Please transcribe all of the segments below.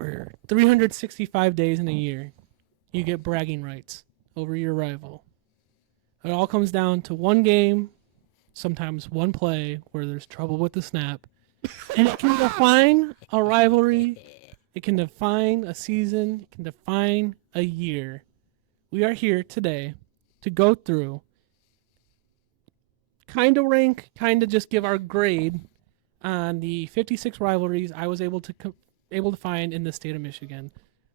For 365 days in a year, you get bragging rights over your rival. It all comes down to one game, sometimes one play where there's trouble with the snap. And it can define a rivalry. It can define a season. It can define a year. We are here today to go through, kind of rank, kind of just give our grade on the 56 rivalries I was able to find in the state of Michigan.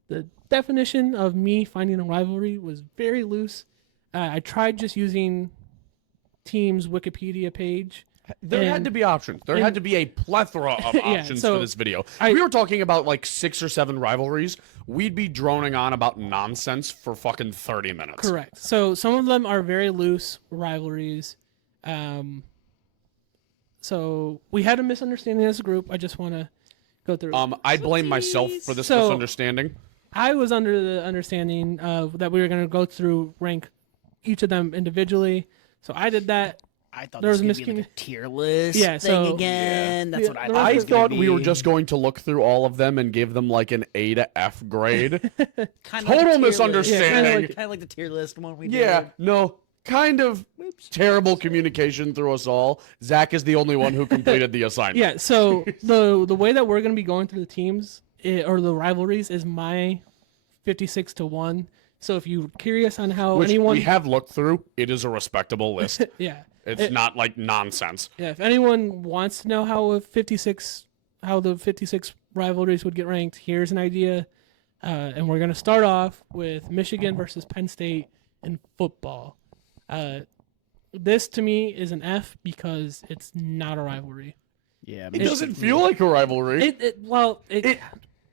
The definition of me finding a rivalry was very loose. I tried just using team's Wikipedia page. There had to be options. There had to be a plethora of options for this video. If we were talking about like 6 or 7 rivalries, we'd be droning on about nonsense for fucking 30 minutes. Correct. So some of them are very loose rivalries. So we had a misunderstanding as a group. I just want to go through. I blame myself for this misunderstanding. I was under the understanding that we were going to go through, rank each of them individually. So I did that. I thought this was going to be like a tier list thing again. That's what I thought. I thought we were just going to look through all of them and give them like an A to F grade. Total misunderstanding. Kind of like the tier list one we did. Yeah, no, kind of terrible communication through us all. Zach is the only one who completed the assignment. Yeah, so the way that we're going to be going through the teams or the rivalries is my 56-1. So if you're curious on how we have looked through, it is a respectable list. Yeah. It's not like nonsense. Yeah, if anyone wants to know how the 56 rivalries would get ranked, here's an idea. And we're going to start off with Michigan versus Penn State in football. This to me is an F because it's not a rivalry. Yeah, it doesn't feel like a rivalry.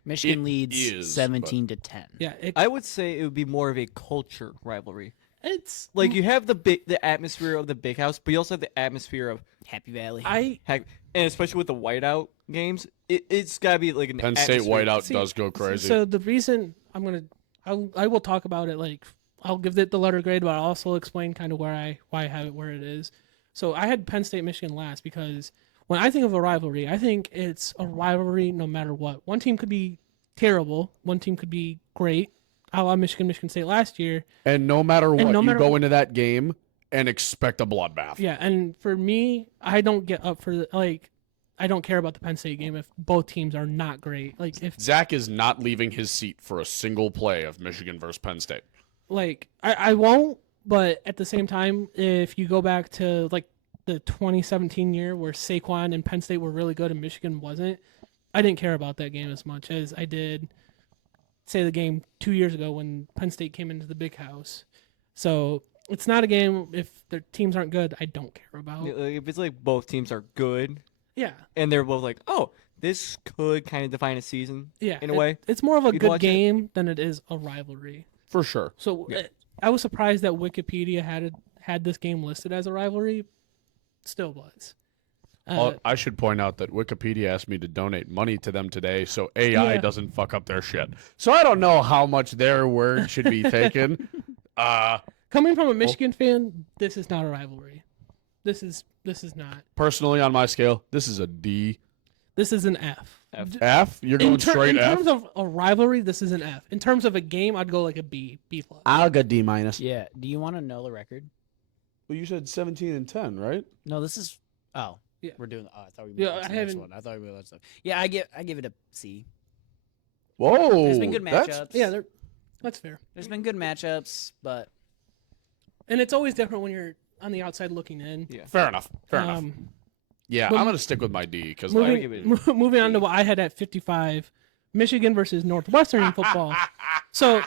Michigan leads 17-10. Yeah, I would say it would be more of a culture rivalry. It's like you have the atmosphere of the big house, but you also have the atmosphere of Happy Valley. And especially with the whiteout games, it's gotta be like an Penn State whiteout does go crazy. So the reason I will talk about it, like I'll give it the letter grade, but I'll also explain kind of why I have it where it is. So I had Penn State Michigan last because when I think of a rivalry, I think it's a rivalry no matter what. One team could be terrible, one team could be great. I love Michigan State last year. And no matter what, you go into that game and expect a bloodbath. Yeah, and for me, I don't get up for I don't care about the Penn State game if both teams are not great. Like if Zach is not leaving his seat for a single play of Michigan versus Penn State. Like I won't, but at the same time, if you go back to like the 2017 year where Saquon and Penn State were really good and Michigan wasn't, I didn't care about that game as much as I did, say, the game 2 years ago when Penn State came into the big house. So it's not a game if their teams aren't good, I don't care about. If it's like both teams are good, yeah, and they're both like, oh, this could kind of define a season, yeah, in a way. It's more of a good game than it is a rivalry. For sure. So I was surprised that Wikipedia had this game listed as a rivalry. Still was. I should point out that Wikipedia asked me to donate money to them today so AI doesn't fuck up their shit. So I don't know how much their word should be taken. Coming from a Michigan fan, this is not a rivalry. This is not. Personally, on my scale, this is a D. This is an F. F? You're going straight F? In terms of a rivalry, this is an F. In terms of a game, I'd go like a B+. I'll go D-. Yeah. Do you want to know the record? Well, you said 17-10, right? No, this is. Oh. Yeah. We're doing. Oh, I thought we were doing this one. I thought we were doing stuff. Yeah, I give it a C. Whoa. There's been good matchups. Yeah, that's fair. There's been good matchups, but and it's always different when you're on the outside looking in. Yeah. Fair enough. Yeah, I'm going to stick with my D because moving on to what I had at 55, Michigan versus Northwestern in football. So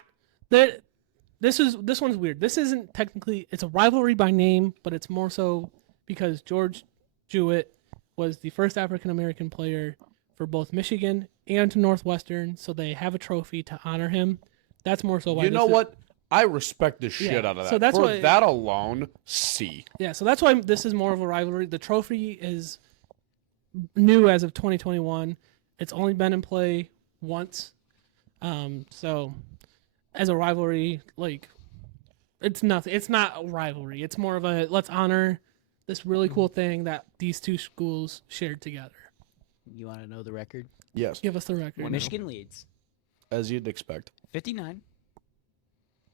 this one's weird. This isn't technically, it's a rivalry by name, but it's more so because George Jewett was the first African-American player for both Michigan and Northwestern, so they have a trophy to honor him. That's more so why. You know what? I respect the shit out of that. So that's for that alone, C. Yeah, so that's why this is more of a rivalry. The trophy is new as of 2021. It's only been in play once. So as a rivalry, like, it's nothing. It's not a rivalry. It's more of a let's honor this really cool thing that these two schools shared together. You want to know the record? Yes. Give us the record. Michigan leads As you'd expect. 59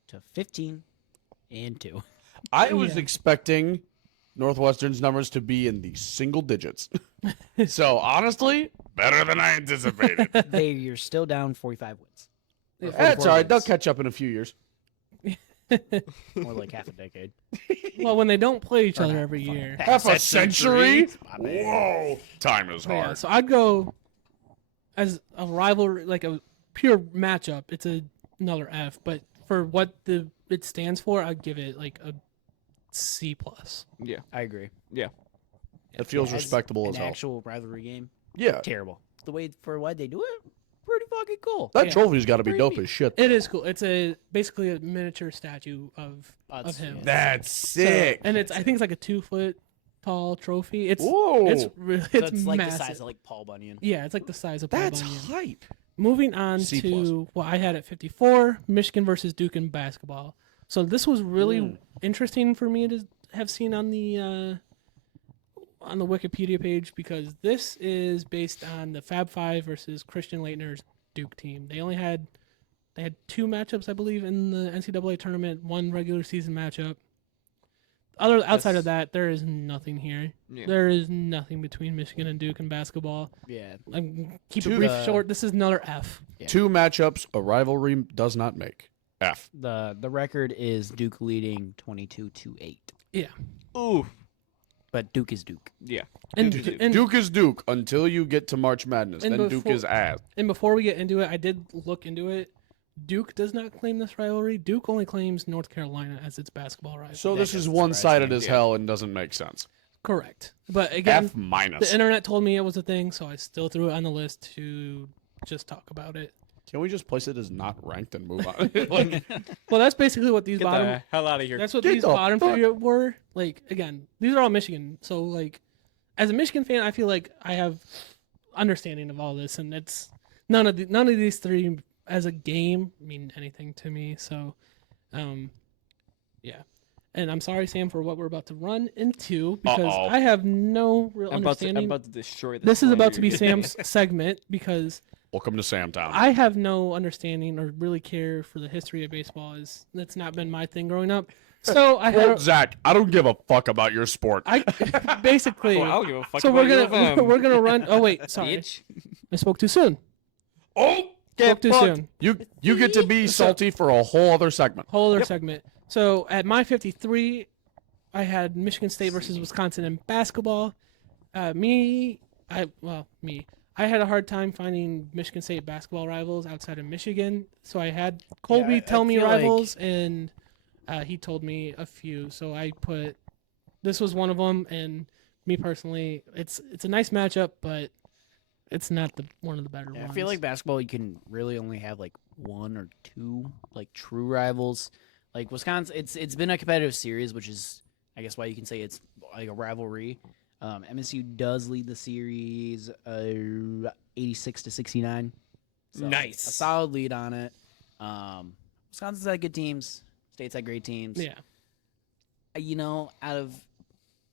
to 15 and 2. I was expecting Northwestern's numbers to be in the single digits. So, honestly, better than I anticipated. You're still down 45 wins. That's all right. They'll catch up in a few years. More like half a decade. Well, when they don't play each other every year. Half a century? Whoa. Time is hard. Yeah, so I'd go as a rivalry, like a pure matchup. It's another F, but for what it stands for, I'd give it like a C+. Yeah, I agree. yeah. It feels respectable as an hell. actual rivalry game. Yeah. Terrible. The way for what they do it, pretty fucking cool. That trophy's got to be Pretty dope neat. as shit. It is cool. It's basically a miniature statue of him. That's So- sick. and I think it's like a 2-foot tall trophy. It's Whoa. it's really So it's it's like massive. the size of like Paul Bunyan. Yeah, it's like the size of Paul That's Bunyan. hype. Moving on C+. to what I had at 54, Michigan versus Duke in basketball. So this was really interesting for me to have seen on the Wikipedia page because this is based on the Fab Five versus Christian Laettner's Duke team. They had 2 matchups, I believe, in the NCAA tournament, 1 regular season matchup. Outside of that, there is nothing here. Yeah. There is nothing between Michigan and Duke in basketball. Yeah. Keep it brief, short. This is another F. Yeah. 2 matchups a rivalry does not make. F. The record is Duke leading 22-8. Yeah. Ooh. But Duke is Duke. Yeah. And Duke is Duke until you get to March Madness. And Then Duke before- is ass. And before we get into it, I did look into it. Duke does not claim this rivalry. Duke only claims North Carolina as its basketball rival. So this is doesn't one-sided surprise as me. hell and doesn't make sense. Correct. But again, F minus. the internet told me it was a thing, so I still threw it on the list to just talk about it. Can we just place it as not ranked and move on? Like, Well, that's basically what these Get bottom. the hell out of here. That's what Get these the bottom fuck- 3 were. Like again, these are all Michigan. So like, as a Michigan fan, I feel like I have understanding of all this, and it's none of these 3 as a game mean anything to me. So, yeah. And I'm sorry, Sam, for what we're about to run into because Uh-oh. I have no real I'm understanding. about to destroy this. This is about slide to be here. Sam's segment because welcome to Samtown. I have no understanding or really care for the history of baseball. That's not been my thing growing up. So I Well, have Zach, I don't give a fuck about your sport. I basically. Well, I don't give a fuck So about we're you gonna if, we're gonna run. Oh wait, sorry, Bitch. I spoke too soon. Oh, Spoke too fucked. soon. You get to be salty for a whole other segment. Whole other segment. So at my 53, I had Michigan State versus Wisconsin in basketball. I had a hard time finding Michigan State basketball rivals outside of Michigan. So I had Colby I tell me feel like- rivals, and he told me a few. So I put this was one of them, and me personally, it's a nice matchup, but it's not one of the better Yeah, ones. I feel like basketball, you can really only have like 1 or 2 like true rivals. Like Wisconsin, it's been a competitive series, which is I guess why you can say it's like a rivalry. MSU does lead the series 86-69. So Nice. a solid lead on it. Wisconsin's had good teams. State's had great teams. yeah. Out of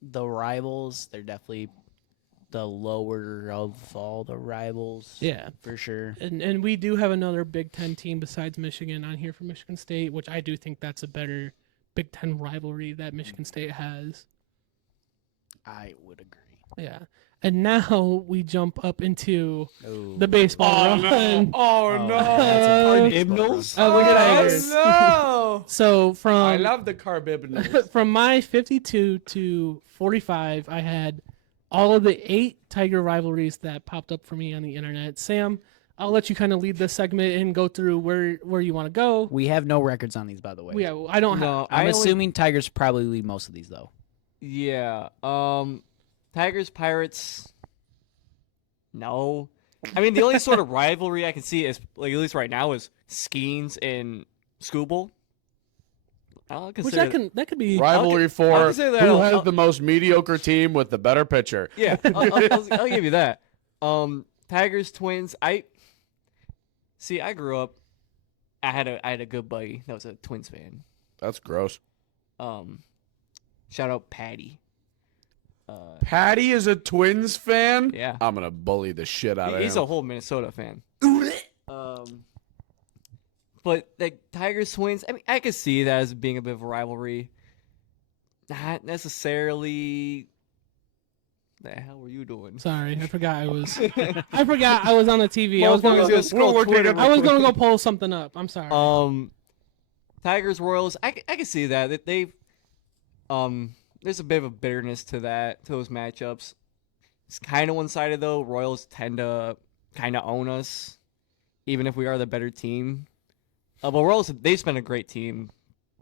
the rivals, they're definitely the lower of all the rivals. Yeah. For sure. And we do have another Big Ten team besides Michigan on here for Michigan State, which I do think that's a better Big Ten rivalry that Michigan State has. I would agree. Yeah. And now we jump up into Oh. the baseball run. Oh Hymnals? Look at Tigers. no! So I from love the carbib. from my 52 to 45, I had all of the 8 Tiger rivalries that popped up for me on the internet. Sam, I'll let you kind of lead this segment and go through where you want to go. We have no records on these, by the way. Yeah, I don't have. No, I'm I assuming Tigers probably lead most of these, though. Yeah. Tigers, Pirates. No. I mean, the only sort of rivalry I can see is, like, at least right now, is Skeens and Scooble. I'll Which consider that could be. Rivalry I'll for consider that who a- has the most mediocre team with the better pitcher. Yeah, I'll give you that. Tigers, Twins. I grew up. I had a good buddy that was a Twins fan. That's gross. Shout out Patty. Patty is a Twins fan? Yeah. I'm going to bully the shit out of He's him. a whole Minnesota fan. But like Tigers Twins, I mean, I could see that as being a bit of a rivalry. Not necessarily. The hell were you doing? Sorry, I forgot I was. I forgot I was on the TV. I was Motherfucker's gonna gonna scroll working Twitter. on I was gonna go pull something up. I'm sorry. Tigers Royals, I can see that they there's a bit of a bitterness to those matchups. It's kind of one-sided though. Royals tend to kind of own us, even if we are the better team. But Royals, they've been a great team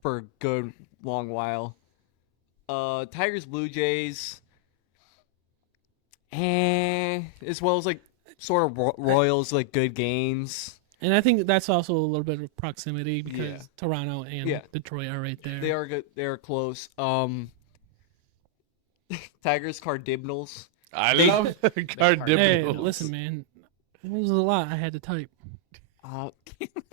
for a good long while. Tigers Blue Jays, as well as like sort of Royals like good games. And I think that's also a little bit of proximity because Yeah. Toronto and Yeah. Detroit are right there. They are good. They are close. Tigers Cardinals. I love the Hey, Cardinals. listen, man. It was a lot I had to type.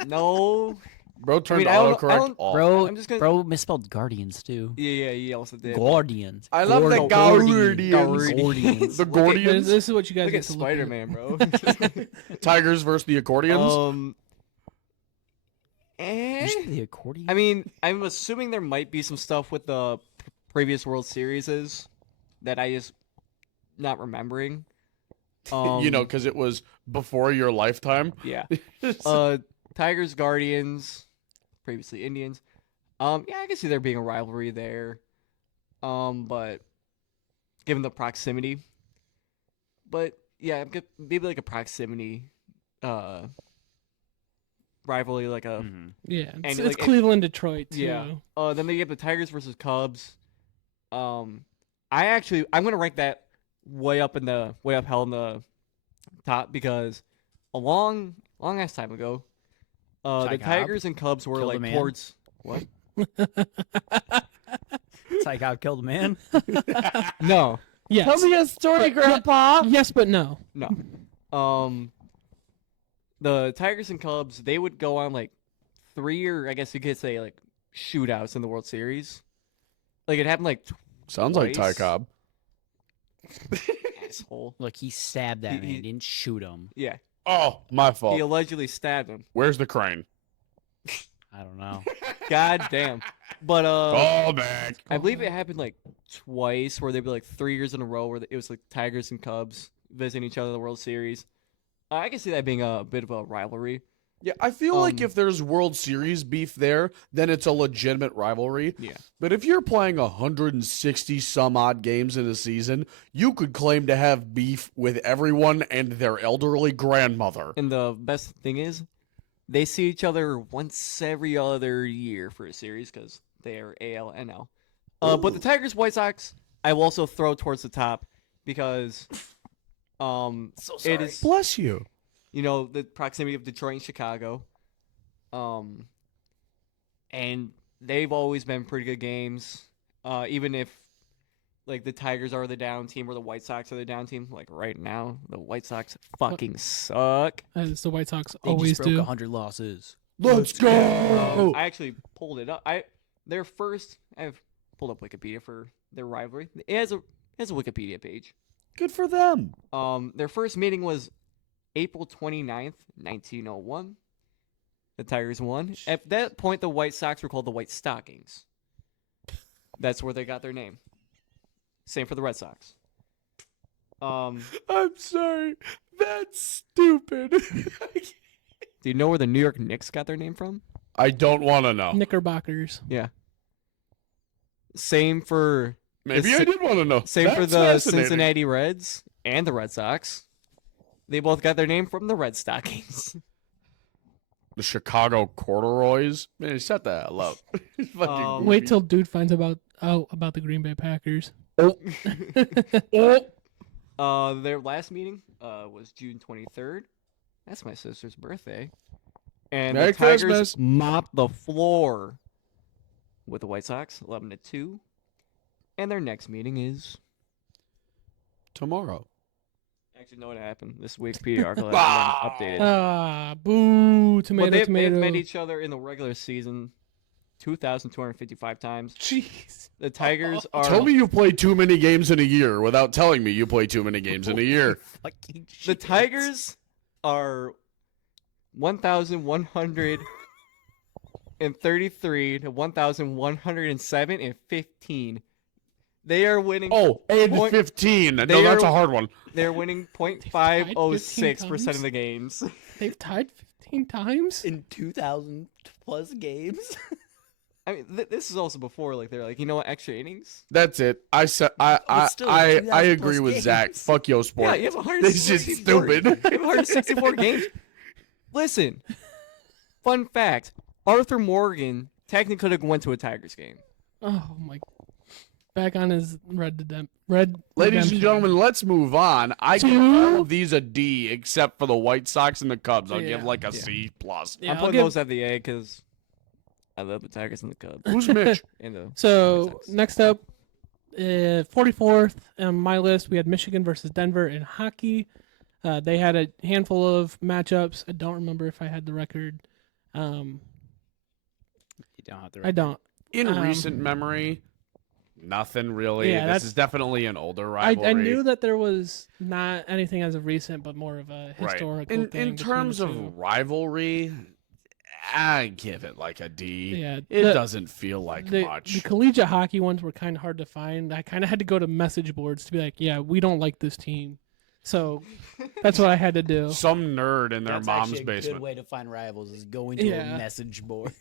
No. Bro turned I don't- autocorrect off. Bro, I'm just gonna- bro misspelled Guardians too. Yeah, he also did. Guardians. I love the Guardians. Guardians. The Look at- Guardians. This is what you guys Look get at to Spider Man, bro. Tigers versus the accordions. Did you say the accordion? I mean, I'm assuming there might be some stuff with the previous World Series that I just not remembering. Because it was before your lifetime. Yeah. Tigers, Guardians, previously Indians. Yeah, I can see there being a rivalry there. But given the proximity. But yeah, maybe like a proximity rivalry, like a Yeah, it's like, Cleveland, Detroit too. yeah. Then they get the Tigers versus Cubs. I'm gonna rank that way up hell in the top because a long ass time ago, the Ty Cobb Tigers and Cubs were killed a like man. towards what? Ty Cobb killed a man. No, Yes. a story, Grandpa. Yes, but no. no. The Tigers and Cubs, they would go on like 3 or I guess you could say like shootouts in the World Series. Like it happened like Sounds like Ty twice. Cobb. Asshole. Look, he stabbed that man. He- He didn't shoot him. Yeah, Oh, my he fault. allegedly stabbed him. Where's the crane? I don't know. God damn. But Call back. I believe it happened like twice, where they'd be like 3 years in a row, where it was like Tigers and Cubs visiting each other in the World Series. I can see that being a bit of a rivalry. Yeah, I feel like Um, if there's World Series beef there, then it's a legitimate rivalry. Yeah. But if you're playing 160 some odd games in a season, you could claim to have beef with everyone and their elderly grandmother. And the best thing is, they see each other once every other year for a series because they are AL and NL. But the Tigers, White Sox, I will also throw towards the top because it is, Bless you. the proximity of Detroit and Chicago. And they've always been pretty good games. Even if like the Tigers are the down team or the White Sox are the down team, like right now, the White Sox fucking suck. As the White Sox They always just broke do. 100 losses. Let's go. I actually pulled it up. I've pulled up Wikipedia for their rivalry. It has a Wikipedia page. Good for them. Their first meeting was April 29th, 1901. The Tigers won. At that point, the White Sox were called the White Stockings. That's where they got their name. Same for the Red Sox. I'm sorry. That's stupid. Do you know where the New York Knicks got their name from? I don't want to know. Knickerbockers. Yeah. Same for Maybe I did want to know. Same for That's the fascinating. Cincinnati Reds and the Red Sox. They both got their name from the Red Stockings. The Chicago Corduroys. Man, shut the hell up. Fucking Wait goofies. till dude finds out about the Green Bay Packers. Their last meeting was June 23rd. That's my sister's birthday. And Merry the Tigers Christmas. mopped the floor with the White Sox, 11-2. And their next meeting is tomorrow. actually know what happened. This Wikipedia article has been updated. Boo! Tomato, But they've tomato. met each other in the regular season 2,255 times. Jeez. The Tigers are Tell me you play too many games in a year without telling me you play too many games in a year. Fucking the shit. Tigers are 1,100 1,033 to 1,107 and 15. They are winning. Oh, and point- 15. No, they that's are- a hard one. They're winning tied 0.506% 15 of the games. They've tied 15 times. In 2,000 plus games. I mean, this is also before like they're like, you know what, extra innings. That's it. I said But still, I 2,000 agree plus with games. Zach. Fuck yo sport. Yeah, you have This is 164. stupid. You have 164 games. Listen, fun fact: Arthur Morgan technically could have went to a Tigers game. Oh my! Back on his red. Ladies redemption. and gentlemen, let's move on. I give Two. all of these a D except for the White Sox and the Cubs. I'll give Yeah. like a C plus. Yeah, I'm I'll putting give- those at the A because I love the Tigers and the Cubs. Who's Mitch? And the So Sox. next up, 44th on my list, we had Michigan versus Denver in hockey. They had a handful of matchups. I don't remember if I had the record. You don't have to. I don't. In Um, recent memory, nothing really. Yeah, This that's- is definitely an older I rivalry. knew that there was not anything as of recent, but more of a Right. historical In, thing. in between terms the of two. rivalry, I give it like a D. Yeah, It the- doesn't feel like the much. collegiate hockey ones were kind of hard to find. I kind of had to go to message boards to be like, yeah, we don't like this team. So that's what I had to do. Some nerd in their That's mom's actually a basement. good way to find rivals is going to Yeah. a message board.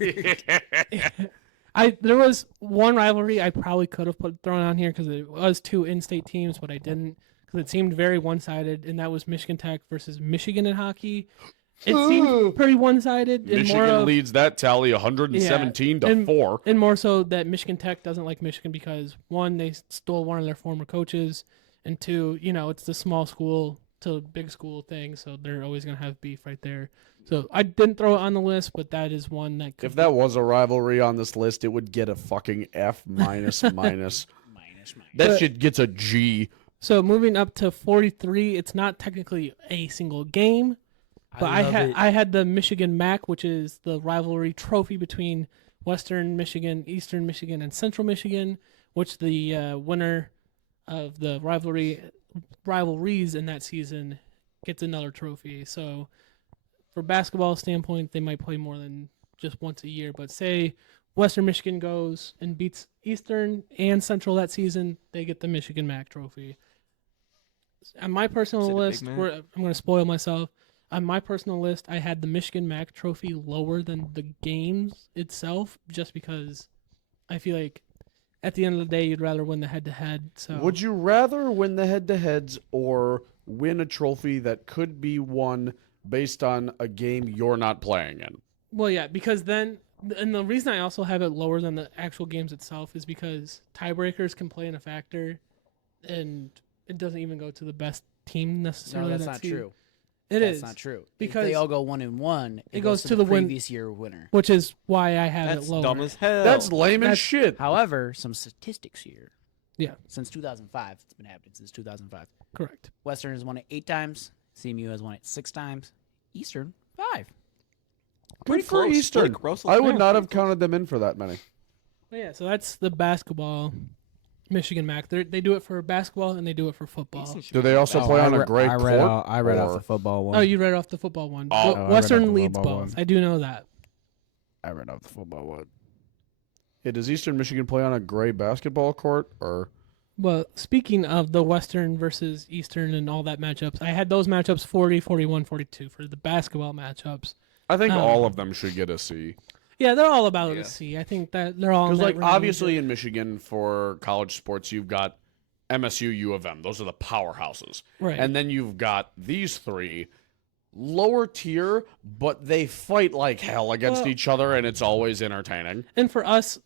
There was one rivalry I probably could have thrown on here because it was two in-state teams, but I didn't because it seemed very one-sided, and that was Michigan Tech versus Michigan in hockey. It seemed pretty one-sided, and more Michigan of, leads that tally 117 to and- 4. and more so that Michigan Tech doesn't like Michigan because one, they stole one of their former coaches, and two, it's the small school to big school thing, so they're always gonna have beef right there. So I didn't throw it on the list, but that is one that could If that was a rivalry on this list, it would get a fucking F minus minus. Minus. That But- shit gets a G. So moving up to 43, it's not technically a single game, but I had the Michigan MAC, which is the rivalry trophy between Western Michigan, Eastern Michigan, and Central Michigan, which the winner of the rivalries in that season gets another trophy. So for basketball standpoint, they might play more than just once a year, but say Western Michigan goes and beats Eastern and Central that season, they get the Michigan MAC trophy. On my personal Is it a Big list, Mac? I'm going to spoil myself. On my personal list, I had the Michigan MAC trophy lower than the games itself, just because I feel like at the end of the day, you'd rather win the head-to-head. So Would you rather win the head-to-heads or win a trophy that could be won based on a game you're not playing in? Well, yeah, because then, and the reason I also have it lower than the actual games itself is because tiebreakers can play in a factor, and it doesn't even go to the best team No, necessarily. that's not true. That's That's not true. Because if they all go 1-1, it goes goes to the win- previous year winner. which is why I have That's it lower. dumb as hell. That's lame as That's- shit. However, some statistics here. Yeah. Since 2005, it's been happening since 2005. Correct. Western has won it 8 times. CMU has won it 6 times. Eastern 5. Good for close. Eastern. Like Russell I would Smith, not pretty have counted them in for that many. But yeah, so that's the basketball Michigan MAC. They do it for basketball and they do it for football. Eastern should Do be they like also that. play on a I gray I read court? off, I read off or- the football one. Oh, you read off the football one. Oh. Well, Oh, I read off Western the leads football both. one. I do know that. I read off the football one. Yeah, does Eastern Michigan play on a gray basketball court or? Well, speaking of the Western versus Eastern and all that matchups, I had those matchups 40, 41, 42 for the basketball matchups. I think Um, all of them should get a C. Yeah, they're all about Yeah. a C. I think that they're all in Because, that like, range. obviously in Michigan for college sports, you've got MSU, U of M. Those are the powerhouses. Right. And then you've got these three lower tier, but they fight like hell against Well- each other, and it's always entertaining. And for us,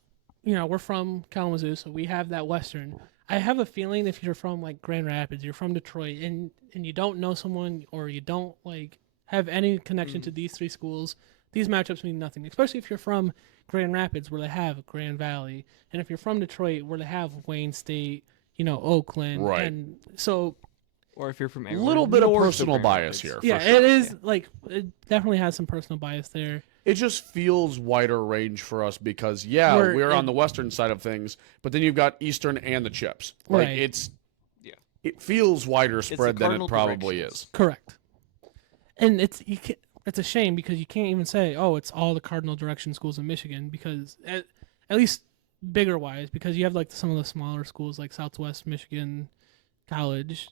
we're from Kalamazoo, so we have that Western. I have a feeling if you're from like Grand Rapids, you're from Detroit, and you don't know someone or you don't like have any connection to these three schools, these matchups mean nothing. Especially if you're from Grand Rapids, where they have Grand Valley, and if you're from Detroit, where they have Wayne State, Oakland, Right. and so Or if you're from A anywhere little bit of north personal Grand bias Rapids. here. yeah, for sure. it is like it definitely has some personal bias there. It just feels wider range for us because, yeah, We're we're on in- the western side of things, but then you've got Eastern and the Chips. Like, Right. it feels wider the spread than it cardinal probably directions. is. Correct. And it's a shame because you can't even say, oh, it's all the cardinal direction schools in Michigan, because at least bigger wise, because you have like some of the smaller schools like Southwest Michigan College,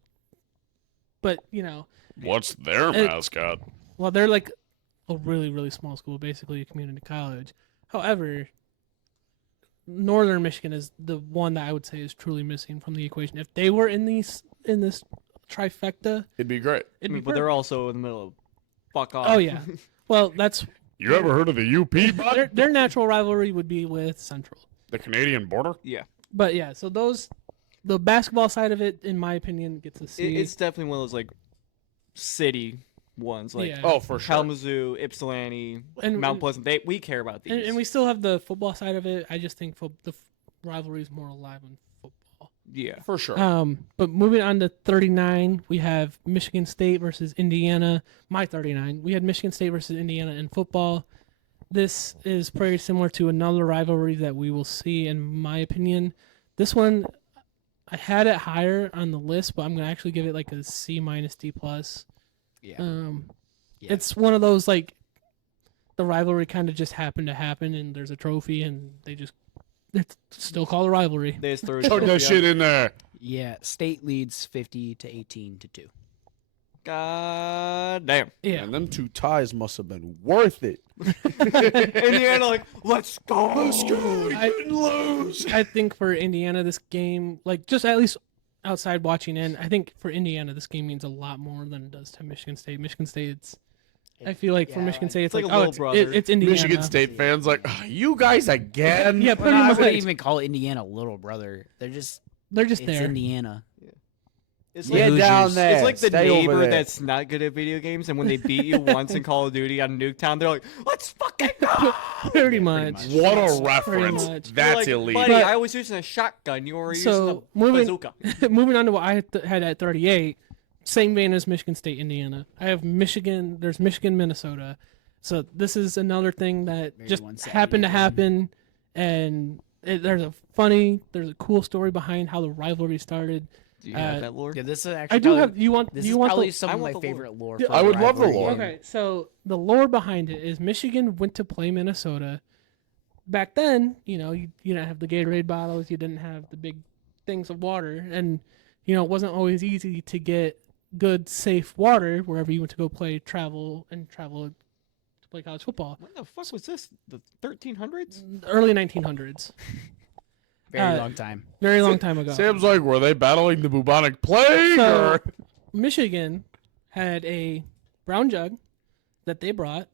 but What's their mascot? well, they're like a really, really small school, basically a community college. However, Northern Michigan is the one that I would say is truly missing from the equation. If they were in this trifecta, It'd be great. But they're also in the middle of fuck off. Oh yeah. Well, that's You ever heard of the UP, bud? their natural rivalry would be with Central. The Canadian border? Yeah. But yeah, so the basketball side of it, in my opinion, gets a C. It's definitely one of those like city ones, like Yeah. Oh, for sure. Kalamazoo, Ypsilanti, And- Mount Pleasant. We care about these. and we still have the football side of it. I just think the rivalry is more alive in football. yeah. For sure. But moving on to 39, we have Michigan State versus Indiana. My 39, we had Michigan State versus Indiana in football. This is pretty similar to another rivalry that we will see, in my opinion. This one, I had it higher on the list, but I'm gonna actually give it like a C minus D plus. Yeah. Yeah. It's one of those like the rivalry kind of just happened to happen, and there's a trophy, and it's still called a rivalry. They just throw Throw that shit in there. Yeah. State leads 50-18-2. God damn. Yeah, And them 2 ties must have been worth it. Indiana, like, let's go. I think for Indiana, this game, like just at least outside watching in, I think for Indiana, this game means a lot more than it does to Michigan State. Michigan State, I feel like for Michigan State, it's like like, a oh, little it's, brother. it's Indiana. Michigan State fans like, "Oh, you guys again? Yeah, Well, pretty no, I much. wouldn't even call Indiana little brother. They're just It's there. Indiana. It's Get Hoosiers. down there. It's like the Stay over neighbor there. that's not good at video games, and when they beat you once in Call of Duty on Nuketown, they're like, "Let's fucking go!" Pretty much. What a Pretty reference. much. You're That's like, elite. Buddy, But- I was using a shotgun. You were using So a moving bazooka. moving on to what I had at 38, same vein as Michigan State, Indiana. I have Michigan. There's Michigan, Minnesota. So this is another thing that Very just one-sided happened to game. happen, and there's a cool story behind how the rivalry started. Do you have Uh, that lore? Yeah, this is actually. I do probably- have. You want? This Do you is want probably the? some I of want my the lore. favorite lore. Yeah, for I a would love the rivalry lore. game. Okay, so the lore behind it is Michigan went to play Minnesota. Back then, you didn't have the Gatorade bottles, you didn't have the big things of water, and it wasn't always easy to get good, safe water wherever you went to go travel to play college football. When the fuck was this? The 1300s? Early 1900s, Very long time. very long time ago. Sam's like, were they battling the bubonic plague? So, or? Michigan had a brown jug that they brought,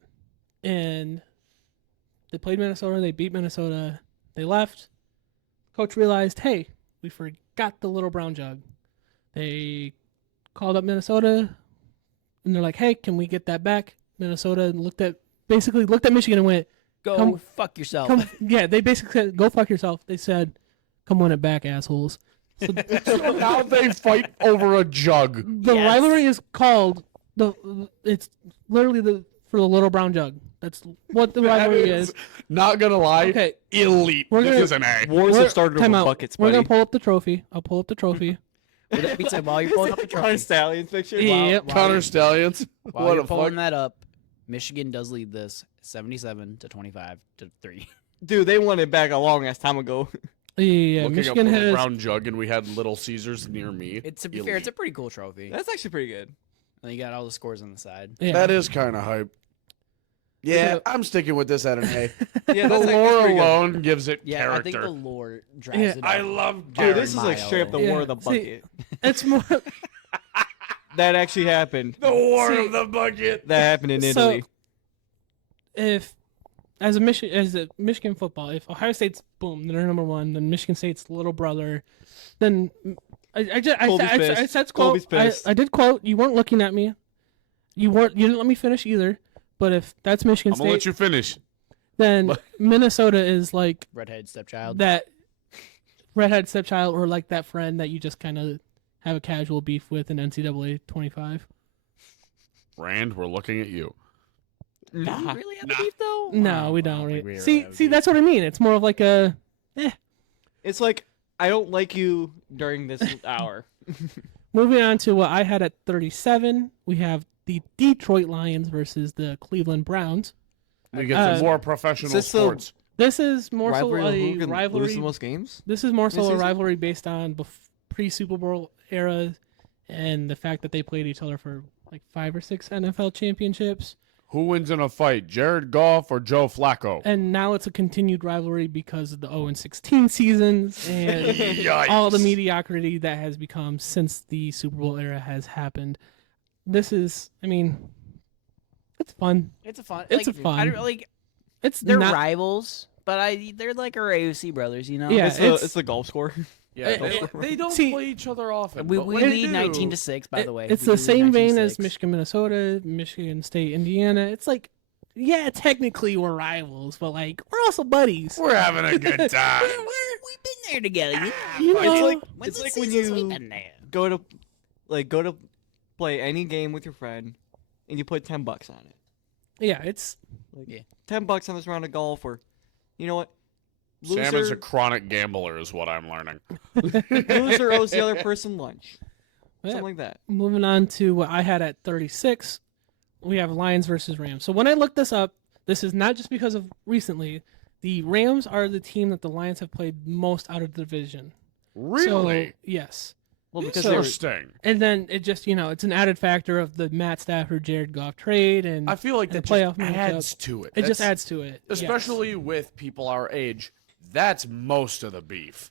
and they played Minnesota. They beat Minnesota. They left. Coach realized, hey, we forgot the little brown jug. They called up Minnesota, and they're like, hey, can we get that back? Minnesota looked at Michigan and went, Go Come- fuck yourself. yeah, they basically said, go fuck yourself. They said, come win it back, assholes. So So now they fight over a jug. the Yes. rivalry is called it's literally for the little brown jug. That's what the rivalry That is. Not gonna lie, Okay, elite. We're This gonna- is an A. Wars We're- have started time over out. buckets, We're buddy. gonna pull up the trophy. I'll pull up the trophy. With that being said, while you're pulling up the Connor trophy, Stallions picture. Yep. Connor Stallions. while What you're a pulling fuck. that up, Michigan does lead this 77-25-3. Dude, they won it back a long ass time ago. Yeah, Looking Michigan up Little has. brown jug, and we had Little Caesars near me. It's to be fair, it's a pretty cool trophy. That's actually pretty good. And you got all the scores on the side. Yeah. That is kind of hype. Yeah, Yeah. I'm sticking with this at an A. Yeah, The that's lore pretty good. alone gives it Yeah, character. I think the lore drives Yeah, it. I up. love Dude, Gary. this is like straight up the Yeah, war of the see- bucket. It's more. That actually happened. the war See- of the bucket. That happened in So- Italy. If as a Michigan football, if Ohio State's boom, they're number one, then Michigan State's little brother, then I Colby's pissed. said Colby's quote. pissed. I did quote. You weren't looking at me. You didn't let me finish either. But if that's Michigan I'm gonna let State, you finish. then Minnesota is like Redhead stepchild. that redhead stepchild, or like that friend that you just kind of have a casual beef with in NCAA 25. Rand, we're looking at you. Do Nah. we really have a beef though? No, we I don't. think Really. we really See, have a see, beef. that's what I mean. It's more of like a. It's like I don't like you during this hour. Moving on to what I had at 37, we have the Detroit Lions versus the Cleveland Browns. We get some more professional this the- sports. This is more so Rivalry of who a can rivalry. lose the most games. This is more so a season? rivalry based on pre-Super Bowl era and the fact that they played each other for like 5 or 6 NFL championships. Who wins in a fight, Jared Goff or Joe Flacco? And now it's a continued rivalry because of the 0-16 seasons and Yikes. all the mediocrity that has become since the Super Bowl era has happened. This is, I mean, it's fun. It's a fun. It's like, a fun. I don't, like It's they're not, rivals, but they're like our AOC brothers, you know. Yeah, It's the golf score. Yeah, It- they don't see, play each other often. We but when they lead do- 19-6, by the way. It's We the lead same vein as 19-6. Michigan, Minnesota, Michigan State, Indiana. It's like, yeah, technically we're rivals, but like we're also buddies. We're having a good time. We've been there together. You It's know, like When's it's the like when seasons we've you been there? go to play any game with your friend, and you put $10 on it. yeah, it's $10 on this round of golf, or you know what? Sam is Loser, a chronic gambler, is what I'm learning. loser owes the other person lunch. yeah. Something like that. Moving on to what I had at 36. We have Lions versus Rams. So when I looked this up, this is not just because of recently. The Rams are the team that the Lions have played most out of the division. Really? So, yes. Well, because they were Interesting. And then it just, it's an added factor of the Matt Stafford, Jared Goff trade, and I feel like and that the playoff just matchup. adds to it. It just That's- adds to it. yes. especially with people our age. That's most of the beef.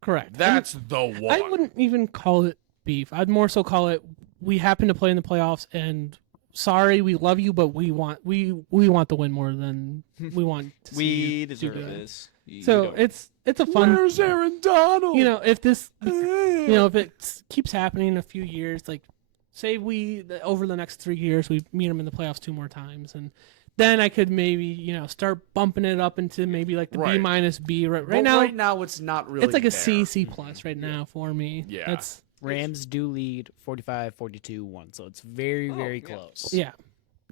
Correct. That's the one. I wouldn't even call it beef. I'd more so call it we happen to play in the playoffs, and sorry, we love you, but we want the win more than we want to see we you deserve do good. this. You So don't. it's a fun. Where's Aaron Donald? If this, if it keeps happening in a few years, like say over the next 3 years we meet them in the playoffs 2 more times, and then I could maybe start bumping it up into maybe like the Right. B minus B. Right But now, right now it's not really. it's like a there. C plus right now for me. Yeah. That's Rams do lead 45-42-1, so it's very, very yeah. close. yeah.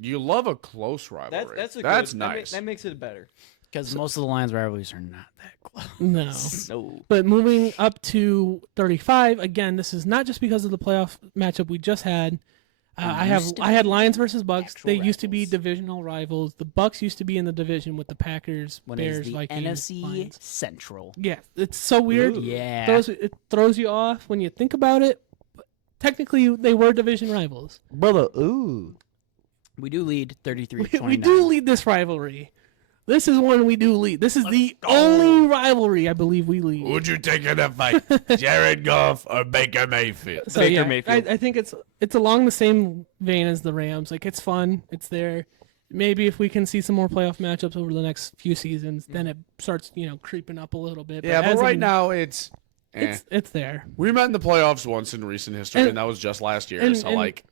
You love a close rivalry. that's That's good, nice. That makes it better. Because most of the Lions rivalries are not that close. No. No. But moving up to 35, again, this is not just because of the playoff matchup we just had. I had Lions versus Bucks. actual They used to be rivals. divisional rivals. The Bucks used to be in the division with the Packers, When Bears, it's the Vikings, NFC Lions. Central. Yeah, it's so weird. Yeah. It throws you off when you think about it. But technically, they were division rivals. Brother, ooh. We do lead 33-29. We do lead this rivalry. This is one we do lead. This is the only rivalry I believe we lead. Would you take in a fight, Jared Goff or Baker Mayfield? So Baker yeah, Mayfield. I think it's along the same vein as the Rams. Like it's fun, it's there. Maybe if we can see some more playoff matchups over the next few seasons, then it starts creeping up a little bit. Yeah, but as right of- now it's. it's there. We met in the playoffs once in recent history, and that was just last year. and- so and- like,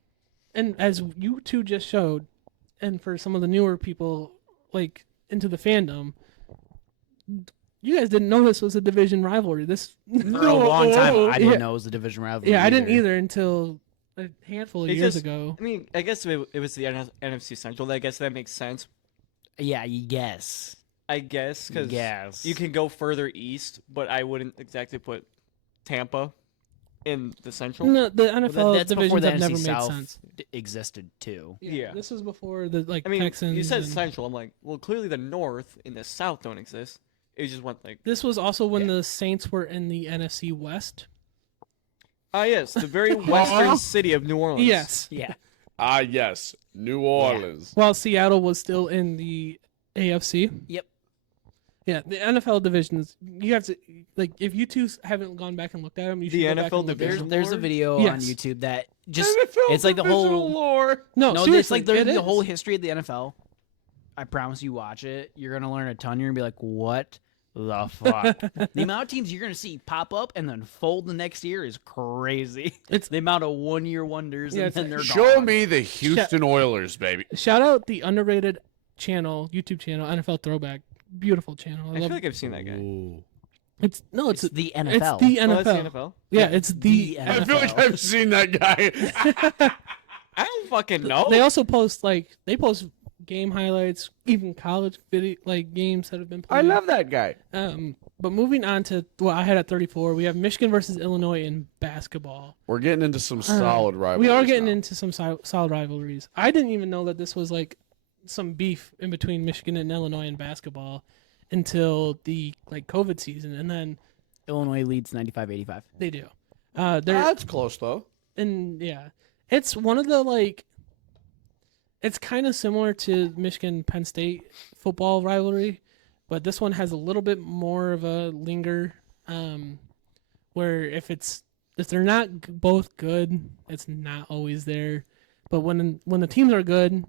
And as you two just showed, and for some of the newer people like into the fandom, you guys didn't know this was a division rivalry. This For a long time, I didn't yeah. know it was a division rivalry. Yeah, I didn't either until a handful of years Because- ago. I mean, I guess it was the NFC Central. I guess that makes sense. Yeah, you guess. I guess because Yes. you can go further east, but I wouldn't exactly put Tampa in the Central. No, the Well, NFL that's before divisions the have never NFC made South sense. existed too. Yeah. This is before the I mean, Texans. you said and- Central. I'm like, well, clearly the North and the South don't exist. It just went like, This was also when Yeah. the Saints were in the NFC West. yes, the very western city of New Orleans. Yes. Yeah. yes, New Orleans. While Seattle was still in the AFC. Yep. Yeah, the NFL divisions. You have to if you two haven't gone back and looked at them, you should The go back NFL and look at There's them. division. there's a Lord? video on Yes. YouTube that just NFL it's like the whole divisional lore. No, no, it's seriously, like the it whole is. history of the NFL. I promise you, watch it. You're gonna learn a ton. You're gonna be like, what the fuck? The amount of teams you're gonna see pop up and then fold the next year is crazy. It's the amount of 1 year wonders Yeah, and it's then like- they're Show gone. me the Houston Oilers, baby. Shout out the underrated YouTube channel, NFL Throwback. Beautiful channel. I I love feel like I've seen that guy. it's It's the NFL. It's the Oh, NFL. that's the NFL. Yeah, it's the The I NFL. feel like I've seen that guy. I don't fucking know. They also post they post game highlights, even college video games that have been I played. love that guy. But moving on to what I had at 34, we have Michigan versus Illinois in basketball. We're getting into some solid rivalries. We are getting now. into some solid rivalries. I didn't even know that this was like some beef in between Michigan and Illinois in basketball until the COVID season, and then Illinois leads 95-85. they do. That's close though. And yeah, it's one of the it's kind of similar to Michigan Penn State football rivalry, but this one has a little bit more of a linger, where if they're not both good, it's not always there. But when the teams are good,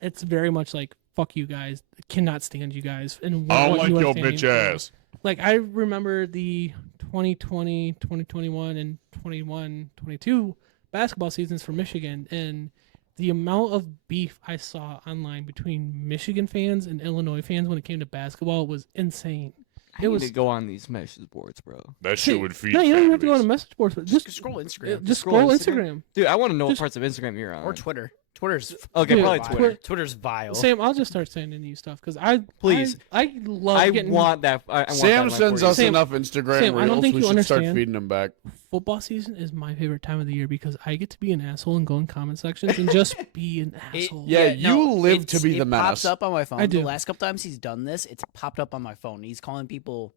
it's very much like fuck you guys, cannot stand you guys, and I what like you are your standing bitch for. ass. Like I remember the 2020, 2021, and 21-22 basketball seasons for Michigan, and the amount of beef I saw online between Michigan fans and Illinois fans when it came to basketball was insane. I need to go on these message boards, bro. That shit would feed. No, you don't even have to go on a families. message board. Just Scroll Instagram. Just Scroll scroll Instagram? Instagram. Dude, I want to know Just- what parts of Instagram you're on. Or Twitter. Twitter's Okay, Dude, probably vile. Twitter. Twitter's vile. Sam, I'll just start sending you stuff because Please. I love I getting want that. I want that Sam in my sends For You. us Sam- enough Instagram Sam, I don't reels. think We you should start understand. feeding them back. football season is my favorite time of the year because I get to be an asshole and go in comment sections and just be an asshole. Yeah, you live to be the It pops menace. up on my phone. I do. The last couple times he's done this, it's popped up on my phone. He's calling people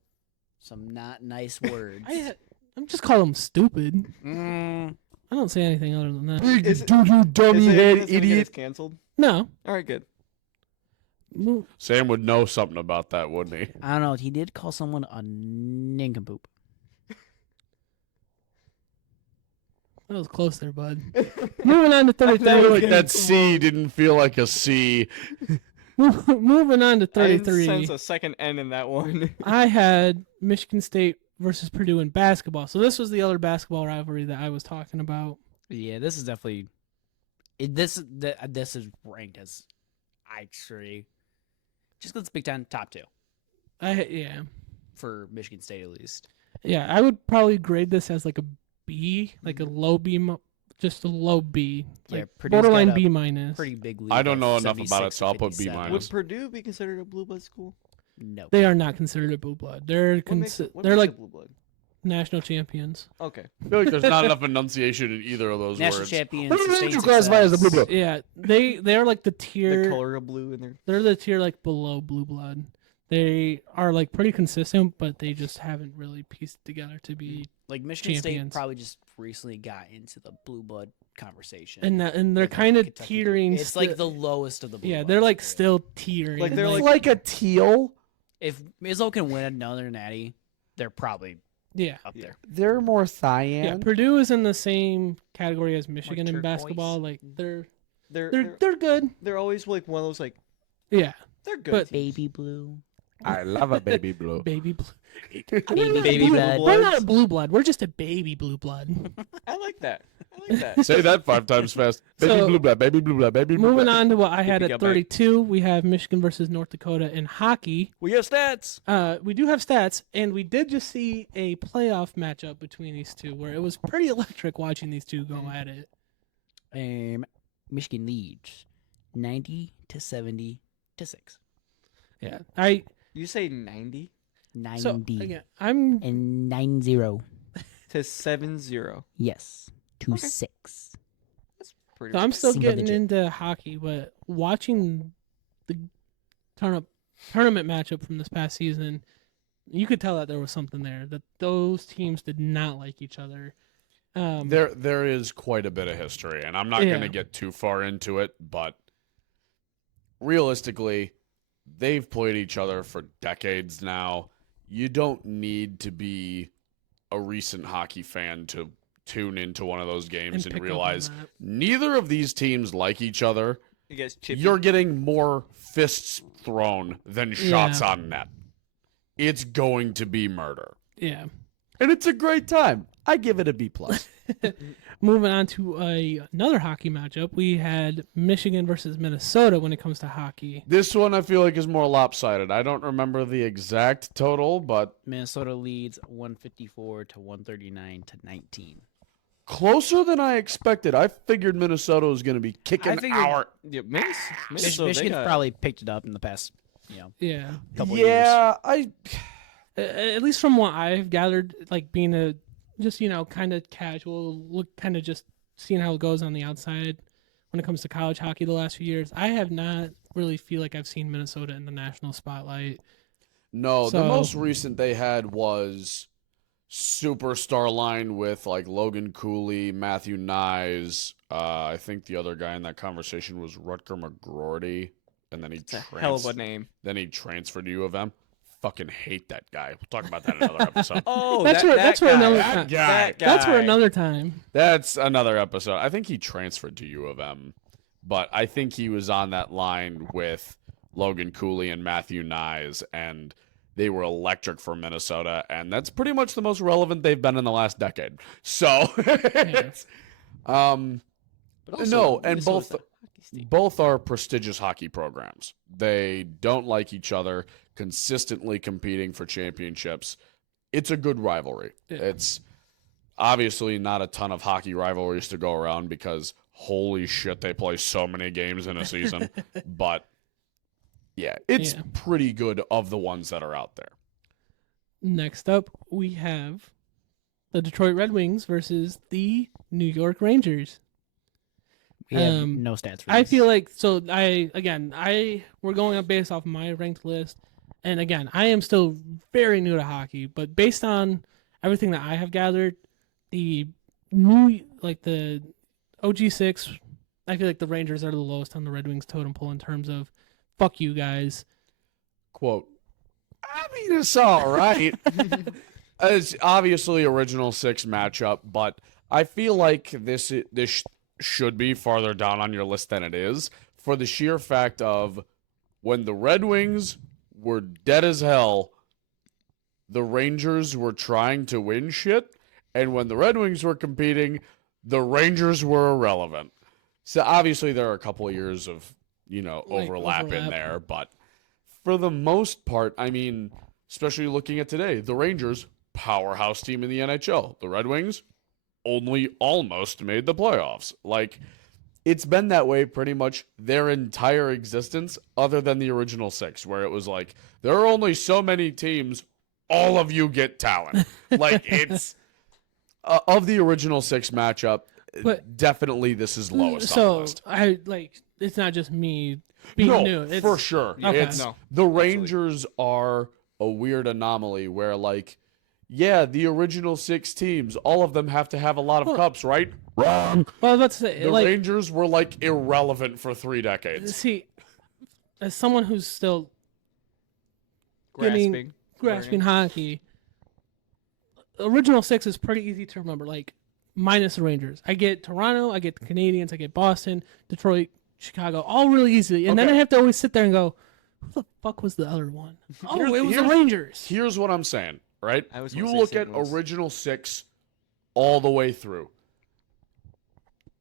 some not nice words. I'm just calling them stupid. Mm, I don't say anything other than that. Is it- Doo-doo dummy Is it- head is it gonna get idiot. us canceled? No. All right, good. Mo- Sam would know something about that, wouldn't he? I don't know. He did call someone a nincompoop. That was close there, bud. Moving on to I feel 33. like that C didn't feel like a C. Moving on to I didn't 33. sense a second N in that one. I had Michigan State versus Purdue in basketball. So this was the other basketball rivalry that I was talking about. Yeah, this is definitely. This is ranked as actually just 'cause it's Big Ten top 2 Yeah. for Michigan State at least. Yeah, I would probably grade this as like a B, like a low B, just a low B. Yeah, Like Purdue's got borderline a B minus. Pretty big lead. I don't of know enough about it, 76 so I'll put B 57. minus. Would Purdue be considered a blue blood school? No. They are not considered a blue blood. They're What makes it- what they're makes like it blue blood. national champions. Okay. I feel like there's not enough enunciation in either of those National words. champions. What would sustained you classify as a blue success. blood? Yeah, they're like the The tier. color of blue in there. They're the tier like below blue blood. They are like pretty consistent, but they just haven't really pieced it together to be. Like Michigan Champions. State probably just recently got into the blue blood conversation. And they're Like kind of Kentucky teetering. It's like the lowest of the blue yeah, bloods, they're like really. still teetering. Like, they're It's like- like a teal. If Izzo can win another natty, they're probably yeah. up there. They're more Yeah, cyan. Purdue is in the same category as Michigan in turquoise. basketball. Like they're They're they're good. they're always like one of those like Yeah, they're good. But- teams. Baby blue. I love a baby blue. baby blue. Baby blood. We're not a blue blood. We're just a baby blue blood. I like that. I like that. Say that 5 times fast. Baby So- blue blood, baby blue blood, baby blue Moving blood. on to what I had Pick at up, babe. 32, we have Michigan versus North Dakota in hockey. We have stats. We do have stats, and we did just see a playoff matchup between these two where it was pretty electric watching these two go at it. Michigan leads 90-70-6. Yeah, You say 90 90 so again, I'm and 90. to 70. Yes. To Okay. 6. That's pretty. so I'm still Single getting digit. into hockey, but watching the tournament matchup from this past season, you could tell that there was something there. That those teams did not like each other. There is quite a bit of history, and I'm not Yeah. going to get too far into it, but realistically, they've played each other for decades now. You don't need to be a recent hockey fan to tune into one of those games and pick up on realize that. neither of these teams like each other. You guys chippy. You're getting more fists thrown than shots Yeah. on net. It's going to be murder. Yeah. And it's a great time. I give it a B plus. Moving on to another hockey matchup, we had Michigan versus Minnesota when it comes to hockey. This one I feel like is more lopsided. I don't remember the exact total, but Minnesota leads 154-139-19. Closer than I expected. I figured Minnesota was going to be kicking our. Yeah, Minnesota, Michigan's probably picked it up in the past, Yeah. couple years. Yeah, At least from what I've gathered, like being a just kind of casual look, kind of just seeing how it goes on the outside when it comes to college hockey the last few years, I have not really feel like I've seen Minnesota in the national spotlight. No, the So- most recent they had was superstar line with like Logan Cooley, Matthew Nyes. I think the other guy in that conversation was Rutger McGroarty, and then It's a hell of a name. Then he transferred to U of M. Fucking hate that guy. We'll talk about that in another episode. Oh, That's for another time. guy. That's for another time. That's another episode. I think he transferred to U of M, but I think he was on that line with Logan Cooley and Matthew Nyes, and they were electric for Minnesota, and that's pretty much the most relevant they've been in the last decade. So, But also, no, and Minnesota's both a hockey state. both are prestigious hockey programs. They don't like each other, consistently competing for championships. It's a good rivalry. Yeah. It's obviously not a ton of hockey rivalries to go around because holy shit, they play so many games in a season. But yeah, it's Yeah. pretty good of the ones that are out there. Next up, we have the Detroit Red Wings versus the New York Rangers. We have Um, no stats for I this. feel like we're going up based off my ranked list, and again, I am still very new to hockey, but based on everything that I have gathered, the OG6, I feel like the Rangers are the lowest on the Red Wings totem pole in terms of fuck you guys. Quote, I mean, it's all right. It's obviously original six matchup, but I feel like this should be farther down on your list than it is for the sheer fact of when the Red Wings were dead as hell, the Rangers were trying to win shit, and when the Red Wings were competing, the Rangers were irrelevant. So obviously there are a couple of years of, overlap in there, but for the most part, I mean, especially looking at today, the Rangers, powerhouse team in the NHL. The Red Wings only almost made the playoffs. Like, it's been that way pretty much their entire existence, other than the original six, where it was like, there are only so many teams, all of you get talent. Like, it's of the original six matchup, But- definitely this is lowest on the list. It's not just me being new. It's, for sure. Okay. It's No, the Rangers are a weird anomaly where, like, yeah, the original six teams, all of them have to have a lot of Well- cups, right? Wrong. Well, let's say The Rangers were like irrelevant for 3 decades. see, as someone who's still grasping. grasping hockey, original six is pretty easy to remember. Like minus the Rangers, I get Toronto, I get the Canadiens, I get Boston, Detroit, Chicago, all really easily, and then I Okay. have to always sit there and go, "Who the fuck was the other one?" Oh, Here's- it was the here's- Rangers. Here's what I'm saying, right? I always You wanna say look St. at Louis. original six all the way through.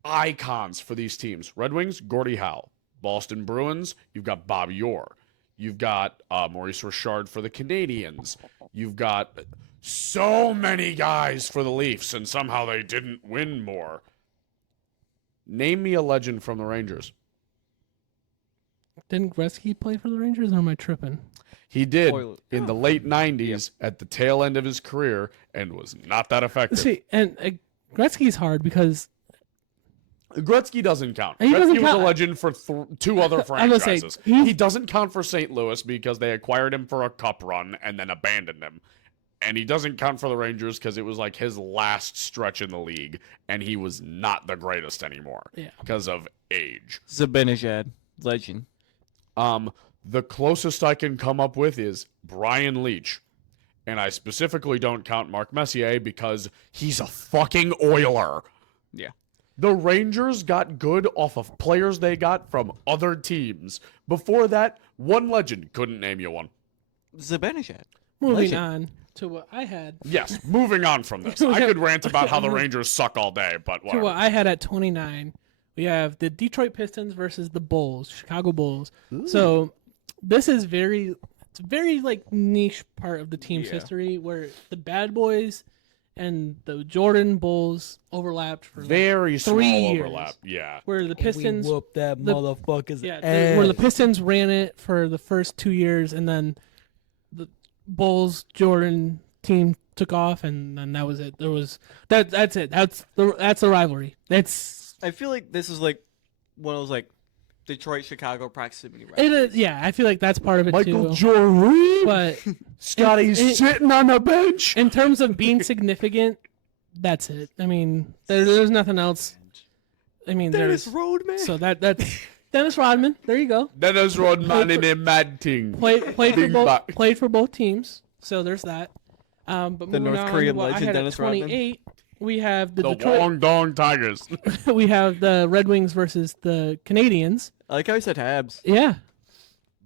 Icons for these teams. Red Wings, Gordie Howe. Boston Bruins, you've got Bob Orr. You've got Maurice Richard for the Canadiens. You've got so many guys for the Leafs, and somehow they didn't win more. Name me a legend from the Rangers. Didn't Gretzky play for the Rangers, or am I tripping? He did Oilers. in the late 90s at the tail end of his career and was not that effective. See, and Gretzky's hard because Gretzky doesn't count. He doesn't Gretzky was a count. legend for 2 other I'm gonna say, franchises. he's- He doesn't count for St. Louis because they acquired him for a cup run and then abandoned him. And he doesn't count for the Rangers because it was like his last stretch in the league, and he was not the greatest anymore Yeah. because of age. Zibanejad, legend. The closest I can come up with is Brian Leach. And I specifically don't count Mark Messier because he's a fucking Oiler. Yeah. The Rangers got good off of players they got from other teams. Before that, one legend. Couldn't name you one. Zibanejad. moving Legend. on to what I had. Yes, moving on from this. I could rant about how the Rangers suck all day, but To whatever. what I had at 29, we have the Detroit Pistons versus the Bulls, Chicago Bulls. So this is it's very like niche part of the team's Yeah. history where the Bad Boys and the Jordan Bulls overlapped for Very like 3 small years. overlap. Yeah. Where the Pistons whooped that motherfucker's where the Pistons ran it for the first 2 years, and then the Bulls Jordan team took off, and then that was it. There was that's it. That's the rivalry. I feel like this is like one of those like Detroit Chicago proximity It rivalries. is, yeah. I feel like that's part of it Michael too. Jordan. But Scotty's sitting on the bench. in terms of being significant, that's it. I mean, there's nothing else. I mean, Dennis there's Rodman. so that's Dennis Rodman. There you go. Dennis Rodman in a mad thing. Played for both teams. So there's that. But The moving North on Korean to what legend I had Dennis at 28, we have the The Detroit. Wong Dong Tigers. We have the Red Wings versus the Canadians. I like how you said Habs. Yeah,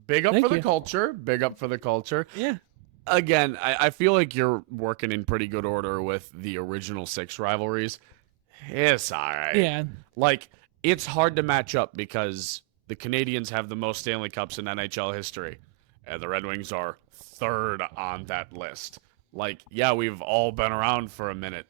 Big up Thank for the you. culture. Big up for the culture. yeah. Again, I feel like you're working in pretty good order with the original 6 rivalries. It's all right. Yeah. Like, it's hard to match up because the Canadians have the most Stanley Cups in NHL history, and the Red Wings are 3rd on that list. Like, yeah, we've all been around for a minute.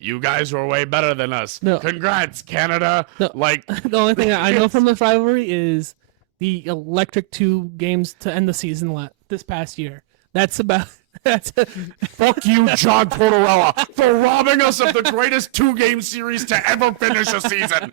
You guys were way better than us. No. Congrats, Canada. No. Like, The only thing I know from this rivalry is the electric 2 games to end the season this past year. That's about. That's fuck you, John Tortorella, for robbing us of the greatest 2-game series to ever finish a season.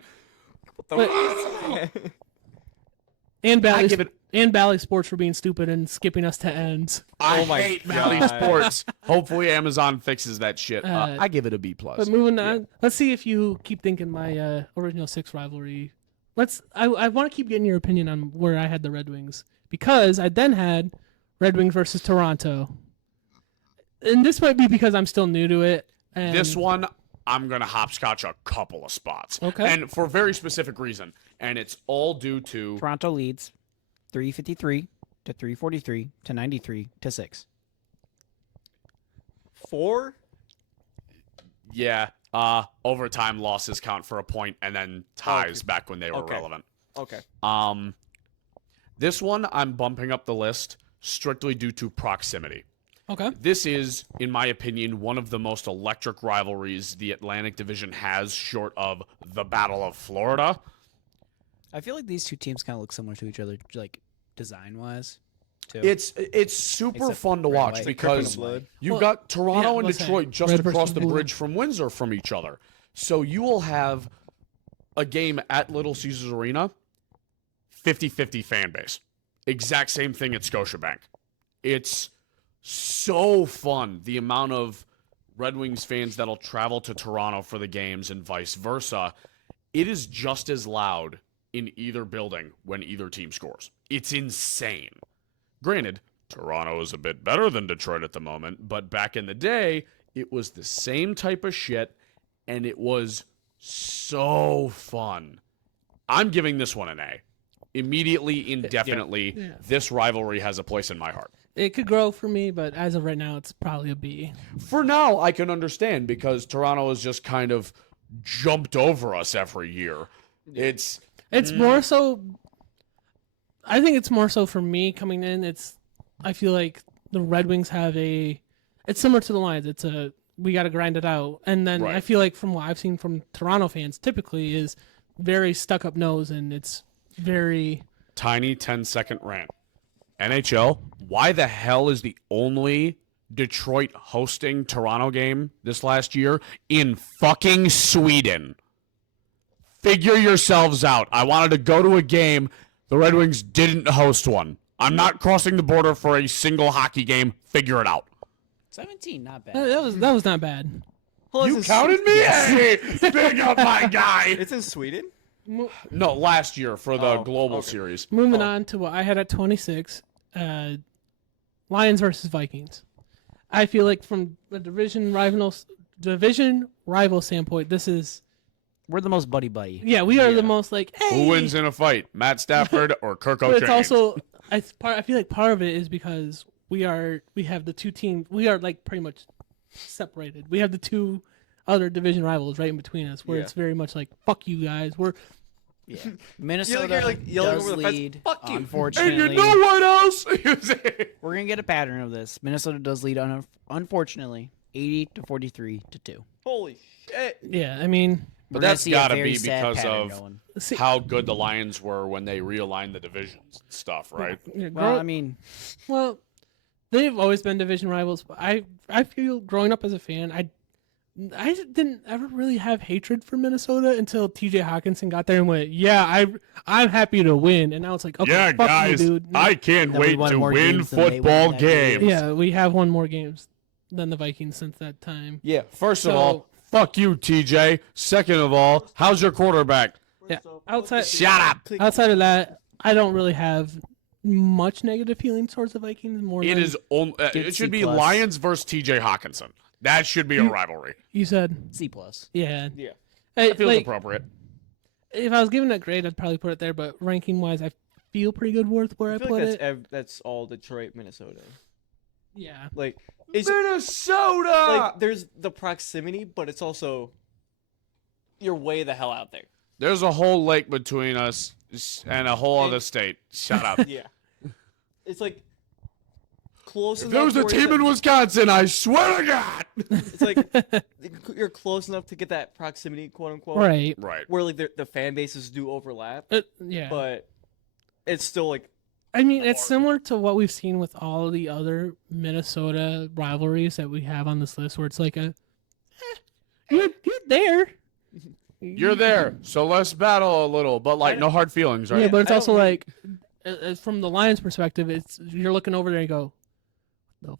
and Bally, give it- and Bally Sports for being stupid and skipping us to ends. I Oh my hate Valley God. Sports. Hopefully Amazon fixes that shit. Uh, I give it a B+. But moving on, let's see if you keep thinking my original 6 rivalry. I want to keep getting your opinion on where I had the Red Wings, because I then had Red Wings versus Toronto. And this might be because I'm still new to it. And This one, I'm going to hopscotch a couple of spots. Okay. And for a very specific reason. And it's all due to... Toronto leads 353 to 343 to 93 to 6. 4? Yeah. Overtime losses count for a point, and then ties back when they were Okay. relevant. Okay. This one, I'm bumping up the list strictly due to proximity. Okay. This is, in my opinion, one of the most electric rivalries the Atlantic Division has, short of the Battle of Florida. I feel like these two teams kind of look similar to each other, like design-wise. Too. It's super Except fun to red, watch white. because Blood. you've Well, got Toronto yeah, and let's say Detroit just red across versus the blue. bridge from Windsor from each other. So you will have a game at Little Caesars Arena, 50-50 fan base. Exact same thing at Scotiabank. It's so fun, the amount of Red Wings fans that'll travel to Toronto for the games and vice versa. It is just as loud in either building when either team scores. It's insane. Granted, Toronto is a bit better than Detroit at the moment, but back in the day, it was the same type of shit, and it was so fun. I'm giving this one an A. Immediately, indefinitely, Yeah. this rivalry has a place in my heart. It could grow for me, but as of right now, it's probably a B. For now, I can understand because Toronto has just kind of jumped over us every year. It's More so. I think it's more so for me coming in. I feel like the Red Wings have it's similar to the Lions. We got to grind it out, and then Right. I feel like from what I've seen from Toronto fans, typically is very stuck up nose, and it's very. tiny 10-second rant. NHL, why the hell is the only Detroit hosting Toronto game this last year in fucking Sweden? Figure yourselves out. I wanted to go to a game. The Red Wings didn't host one. I'm not crossing the border for a single hockey game. Figure it out. 17, not bad. That was not bad. Well, You it's in counted me? Hey, big up my guy. It's in Sweden? No, last year for the Oh, Global okay. Series. Moving on to what I had at 26, Lions versus Vikings. I feel like from a division rival standpoint, this is We're the most buddy-buddy. we are the most like hey. Who wins in a fight, Matt Stafford or Kirk But O'Chain? it's also I feel like part of it is because we have the two teams. We are like pretty much separated. We have the two other division rivals right in between us, where Yeah. it's very much like fuck you guys. We're Yeah. Minnesota You're like yelling does over the fence, lead. "Fuck you." and Unfortunately, you know what else? we're gonna get a pattern of this. Minnesota does lead, unfortunately, 80 to 43 to 2. Holy shit! Yeah, I mean, But We're gonna that's see a got to very be sad because pattern of going. see, how good the Lions were when they realigned the divisions and stuff, right? Well, I mean, well, they've always been division rivals. But I feel growing up as a fan, I didn't ever really have hatred for Minnesota until T.J. Hawkinson got there and went, "Yeah, I'm happy to win." And now it's like, okay, Yeah, fuck guys, you, dude. I can't Then we wait won to more win games than they won football that game. games. Yeah, we have won more games than the Vikings since that time. Yeah, first of So- all, fuck you, TJ. Second of all, how's your quarterback? Yeah, outside Shut of that, I don't really have much negative feelings towards the Vikings. More It than is. It should be C+. Lions versus TJ Hawkinson. That should be a rivalry. you said. C+. Yeah, Yeah. Hey, Feels like, appropriate. if I was giving it a grade, I'd probably put it there. But ranking wise, I feel pretty good with where I, I feel put like it. that's all Detroit, Minnesota. Yeah, Like it's Minnesota. like there's the proximity, but it's also you're way the hell out there. There's a whole lake between us and a whole other state. Shut up. Yeah. It's like close If enough. there was a to where team in Wisconsin, I swear to God. it's like you're close enough to get that proximity, quote unquote. right. Right. Where like the fan bases do overlap, Yeah, but it's still like I mean, it's similar to what we've seen with all the other Minnesota rivalries that we have on this list, where it's like you're there. You're there, so let's battle a little, but like no hard feelings, right? Yeah, but it's I also don't like, from the Lions' perspective, it's you're looking over there and go, "The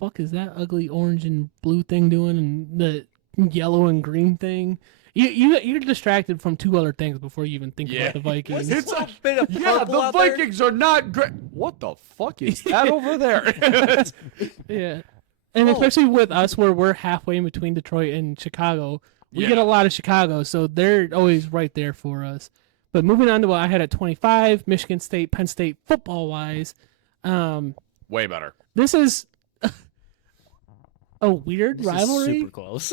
fuck is that ugly orange and blue thing doing, and the yellow and green thing?" You're distracted from two other things before you even think Yeah. about the Vikings. It's a like, bit of yeah, purple the out there. Vikings are not great. What the fuck is that over there? Yeah, and especially with us, where we're halfway in between Detroit and Chicago, we get a lot of Chicago, so they're always right there for us. But moving on to what I had at 25, Michigan State, Penn State, football wise, Way better. this is a weird This rivalry. is super close.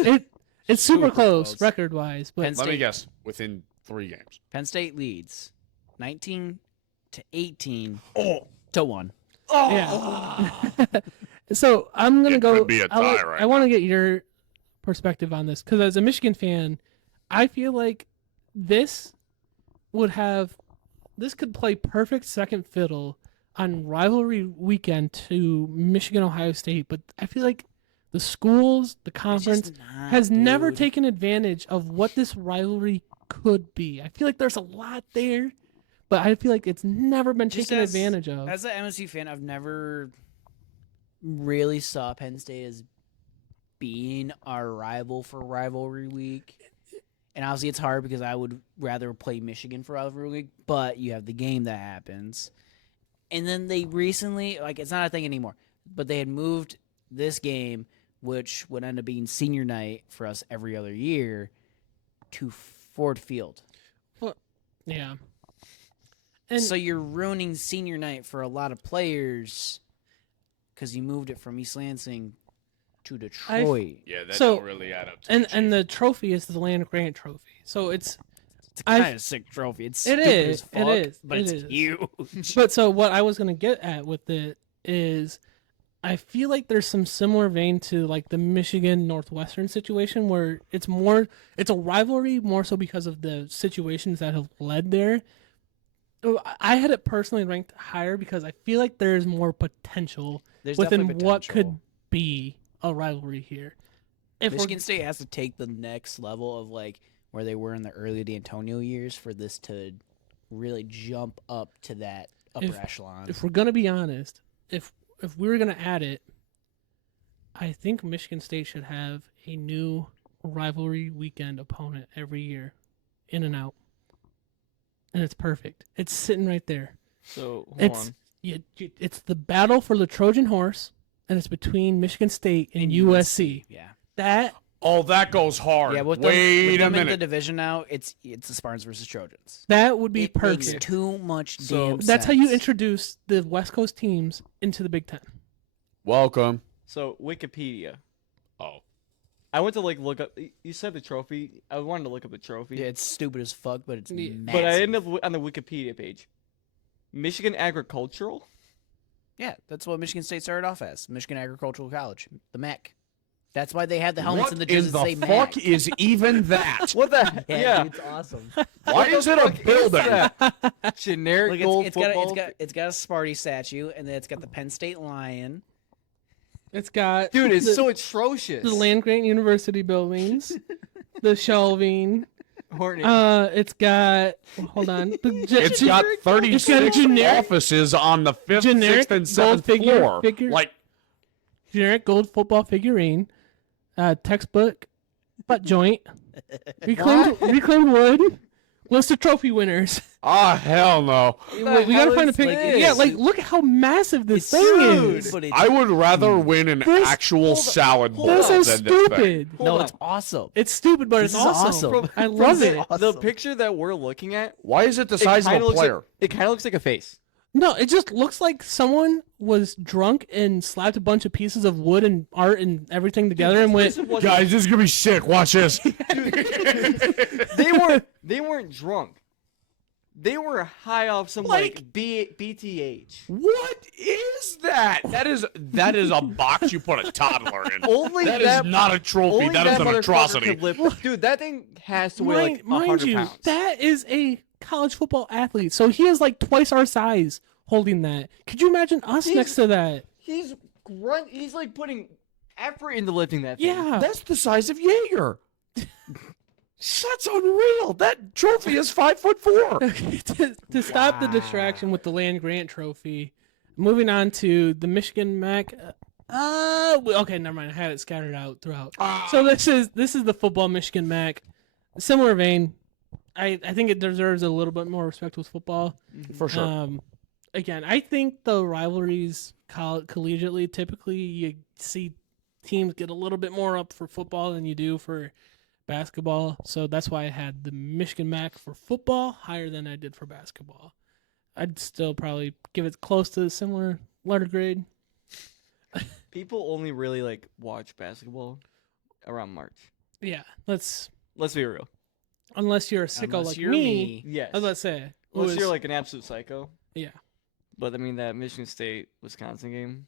It's super super close close. record wise, but Penn Let me State. guess. Within 3 games. Penn State leads 19 to 18 Oh. to 1. yeah. So I'm gonna It go. could be a tie right I want to get your perspective on this because as a Michigan fan, I feel like this could play perfect second fiddle on rivalry weekend to Michigan Ohio State, but I feel like the schools, the conference has never taken advantage of what this rivalry could be. I feel like there's a lot there, but I feel like it's never been Just taken as- advantage of. As an MSU fan, I've never really saw Penn State as being our rival for rivalry week. And obviously it's hard because I would rather play Michigan for rivalry week, but you have the game that happens. And then they recently, like it's not a thing anymore, but they had moved this game, which would end up being senior night for us every other year, to Ford Field. Yeah. And So you're ruining senior night for a lot of players because you moved it from East Lansing to Detroit. Yeah, that So- don't really add up to and the trophy is the Land Grant Trophy. So it's It's a kind of sick trophy. It's It stupid is, as it fuck, is, but it it's is. huge. but so what I was gonna get at with it is I feel like there's some similar vein to like the Michigan Northwestern situation where it's a rivalry more so because of the situations that have led there. I had it personally ranked higher because I feel like there's more potential There's within definitely what potential. could be a rivalry here. If we're- Michigan State has to take the next level of like where they were in the early D'Antonio years for this to really jump up to that upper echelon. if we're gonna be honest, if we were gonna add it, I think Michigan State should have a new rivalry weekend opponent every year, in and out, and it's perfect. It's sitting right there. so. Hold It's on. it's the battle for the Trojan horse, and it's between Michigan State and USC. Yeah. That Oh, that goes hard. Yeah, with Wait them a in the minute. division now, it's the Spartans versus Trojans. would be It perfect. makes too much So- damn That's how you sense. introduce the West Coast teams into the Big Ten. Welcome. So Wikipedia. Oh. I went to like look up. You said the trophy. I wanted to look up the trophy, Yeah, it's stupid as fuck, but it's Yeah. massive. but I ended up on the Wikipedia page. Michigan Agricultural. Yeah, that's what Michigan State started off as. Michigan Agricultural College, the MEC. That's why they have the helmets What and the in jerseys the say fuck Mac. is even that? What the? Yeah, dude, it's awesome. Why is it a building? Generic Look, gold it's got football. it's got a Sparty statue, and then it's got the Penn State Lion. It's got Dude, it's the, so atrocious. the land grant university buildings, the shelving. Horny. It's got hold on. It's got 36 generic- offices on the 5th, generic 6th, and gold 7th floor. figure. Like, generic gold football figurine, textbook, butt joint, reclaimed wood, list of trophy winners. hell no. We gotta find a picture. Yeah, like look at how massive this thing is. But it's, I would rather win an This- actual salad bowl This than is this thing. stupid. no, Hold it's on. awesome. It's stupid, but This it's is awesome. awesome. I love it. The picture that we're looking at, Why is it the it size of kinda a looks player? Like, it kind of looks like a face. No, it just looks like someone was drunk and slapped a bunch of pieces of wood and art and everything together and went. Guys, this is gonna be sick. Watch this. They weren't drunk. They were high off some BTH. What is that? That is a box you put a toddler in. Only That is that not a trophy. Only That is an motherfucker atrocity. could lift- Dude, that thing has to weigh like Mind 100 you, pounds. that is a college football athlete, so he is like twice our size holding that. Could you imagine us next to that? He's He's like putting effort into lifting that thing. Yeah. That's the size of Jaeger. That's unreal. That trophy is 5'4". to stop the distraction with the land grant trophy, moving on to the Michigan Mac. Okay, never mind. I had it scattered out throughout. So this is the football Michigan Mac. Similar vein. I think it deserves a little bit more respect with football. For sure. Again, I think the rivalries collegiately, typically you see teams get a little bit more up for football than you do for basketball. So that's why I had the Michigan Mac for football higher than I did for basketball. I'd still probably give it close to a similar letter grade. People only really like watch basketball around March. Yeah, let's be real. unless you're a sicko Unless like you're me. Yes. I was about to say. who Unless is- you're like an absolute psycho. yeah. But I mean that Michigan State Wisconsin game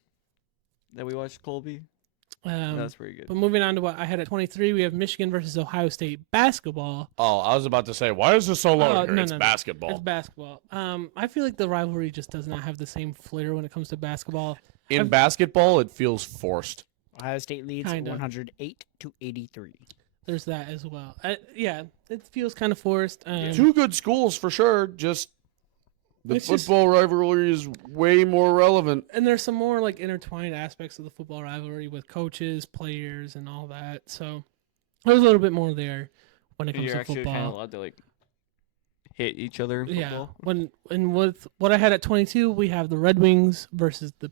that we watched, Colby, that was pretty good. But moving on to what I had at 23, we have Michigan versus Ohio State basketball. Oh, I was about to say, why is this so low? here? No, It's no, no. basketball. It's basketball. I feel like the rivalry just does not have the same flair when it comes to basketball. In basketball, it feels forced. Ohio State leads Kinda. 108-83. There's that as well. Yeah, it feels kind of forced. Two good schools for sure. Just the It's just- football rivalry is way more relevant. And there's some more like intertwined aspects of the football rivalry with coaches, players, and all that. So there's a little bit more there when it comes You're to actually kind of football. allowed to like hit each other in Yeah. football. With what I had at 22, we have the Red Wings versus the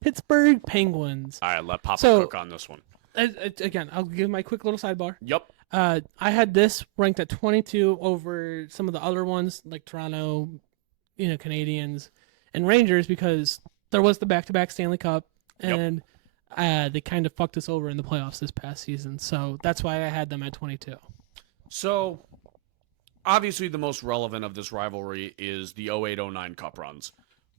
Pittsburgh Penguins. All right, let Papa So- cook on this one. Again, I'll give my quick little sidebar. Yep. I had this ranked at 22 over some of the other ones like Toronto, Canadians, and Rangers because there was the back-to-back Stanley Cup, and they kind of fucked us over in the playoffs this past season. So that's why I had them at 22. So, obviously, the most relevant of this rivalry is the 08-09 Cup runs,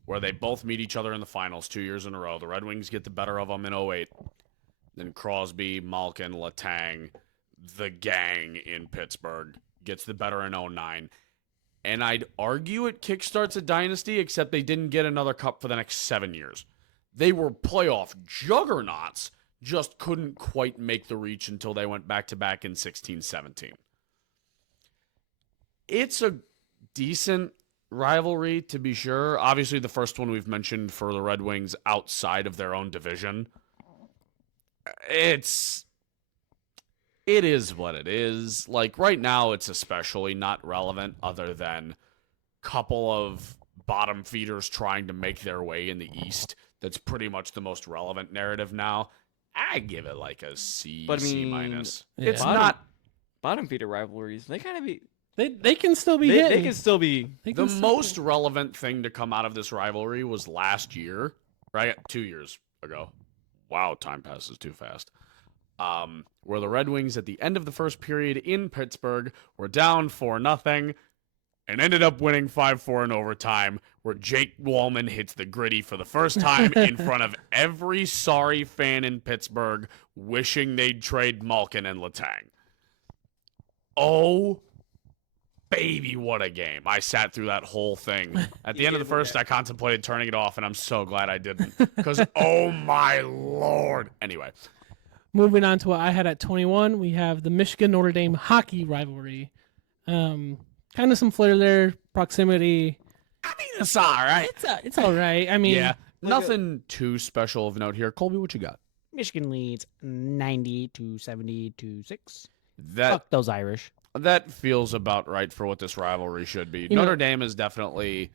where they both meet each other in the finals 2 years in a row. The Red Wings get the better of them in 08. Then Crosby, Malkin, Letang, the gang in Pittsburgh gets the better in 09. And I'd argue it kickstarts a dynasty, except they didn't get another cup for the next 7 years. They were playoff juggernauts, just couldn't quite make the reach until they went back-to-back in 16-17. It's a decent rivalry, to be sure. Obviously, the first one we've mentioned for the Red Wings outside of their own division. It is what it is. Like, right now, it's especially not relevant other than a couple of bottom feeders trying to make their way in the East. That's pretty much the most relevant narrative now. I give it like a C, But I C mean, minus. Yeah. It's not Bottom feeder rivalries. They kind of be. They can still be They hitting. can still be. They the can still- most relevant thing to come out of this rivalry was last year, right? 2 years ago. Wow, time passes too fast. Where the Red Wings at the end of the first period in Pittsburgh were down 4-0. and ended up winning 5-4 in overtime, where Jake Wallman hits the gritty for the first time in front of every sorry fan in Pittsburgh, wishing they'd trade Malkin and Letang. Oh, baby, what a game. I sat through that whole thing. At the end of the first, I contemplated turning it off, and I'm so glad I didn't. Because, oh my Lord. Anyway. Moving on to what I had at 21, we have the Michigan-Notre Dame hockey rivalry. Kind of some flair there, proximity. I mean, it's all right. It's all right. I mean, yeah, nothing too special of note here. Colby, what you got? Michigan leads 90 to 70 to 6. That Fuck those Irish. That feels about right for what this rivalry should be. Notre Dame is definitely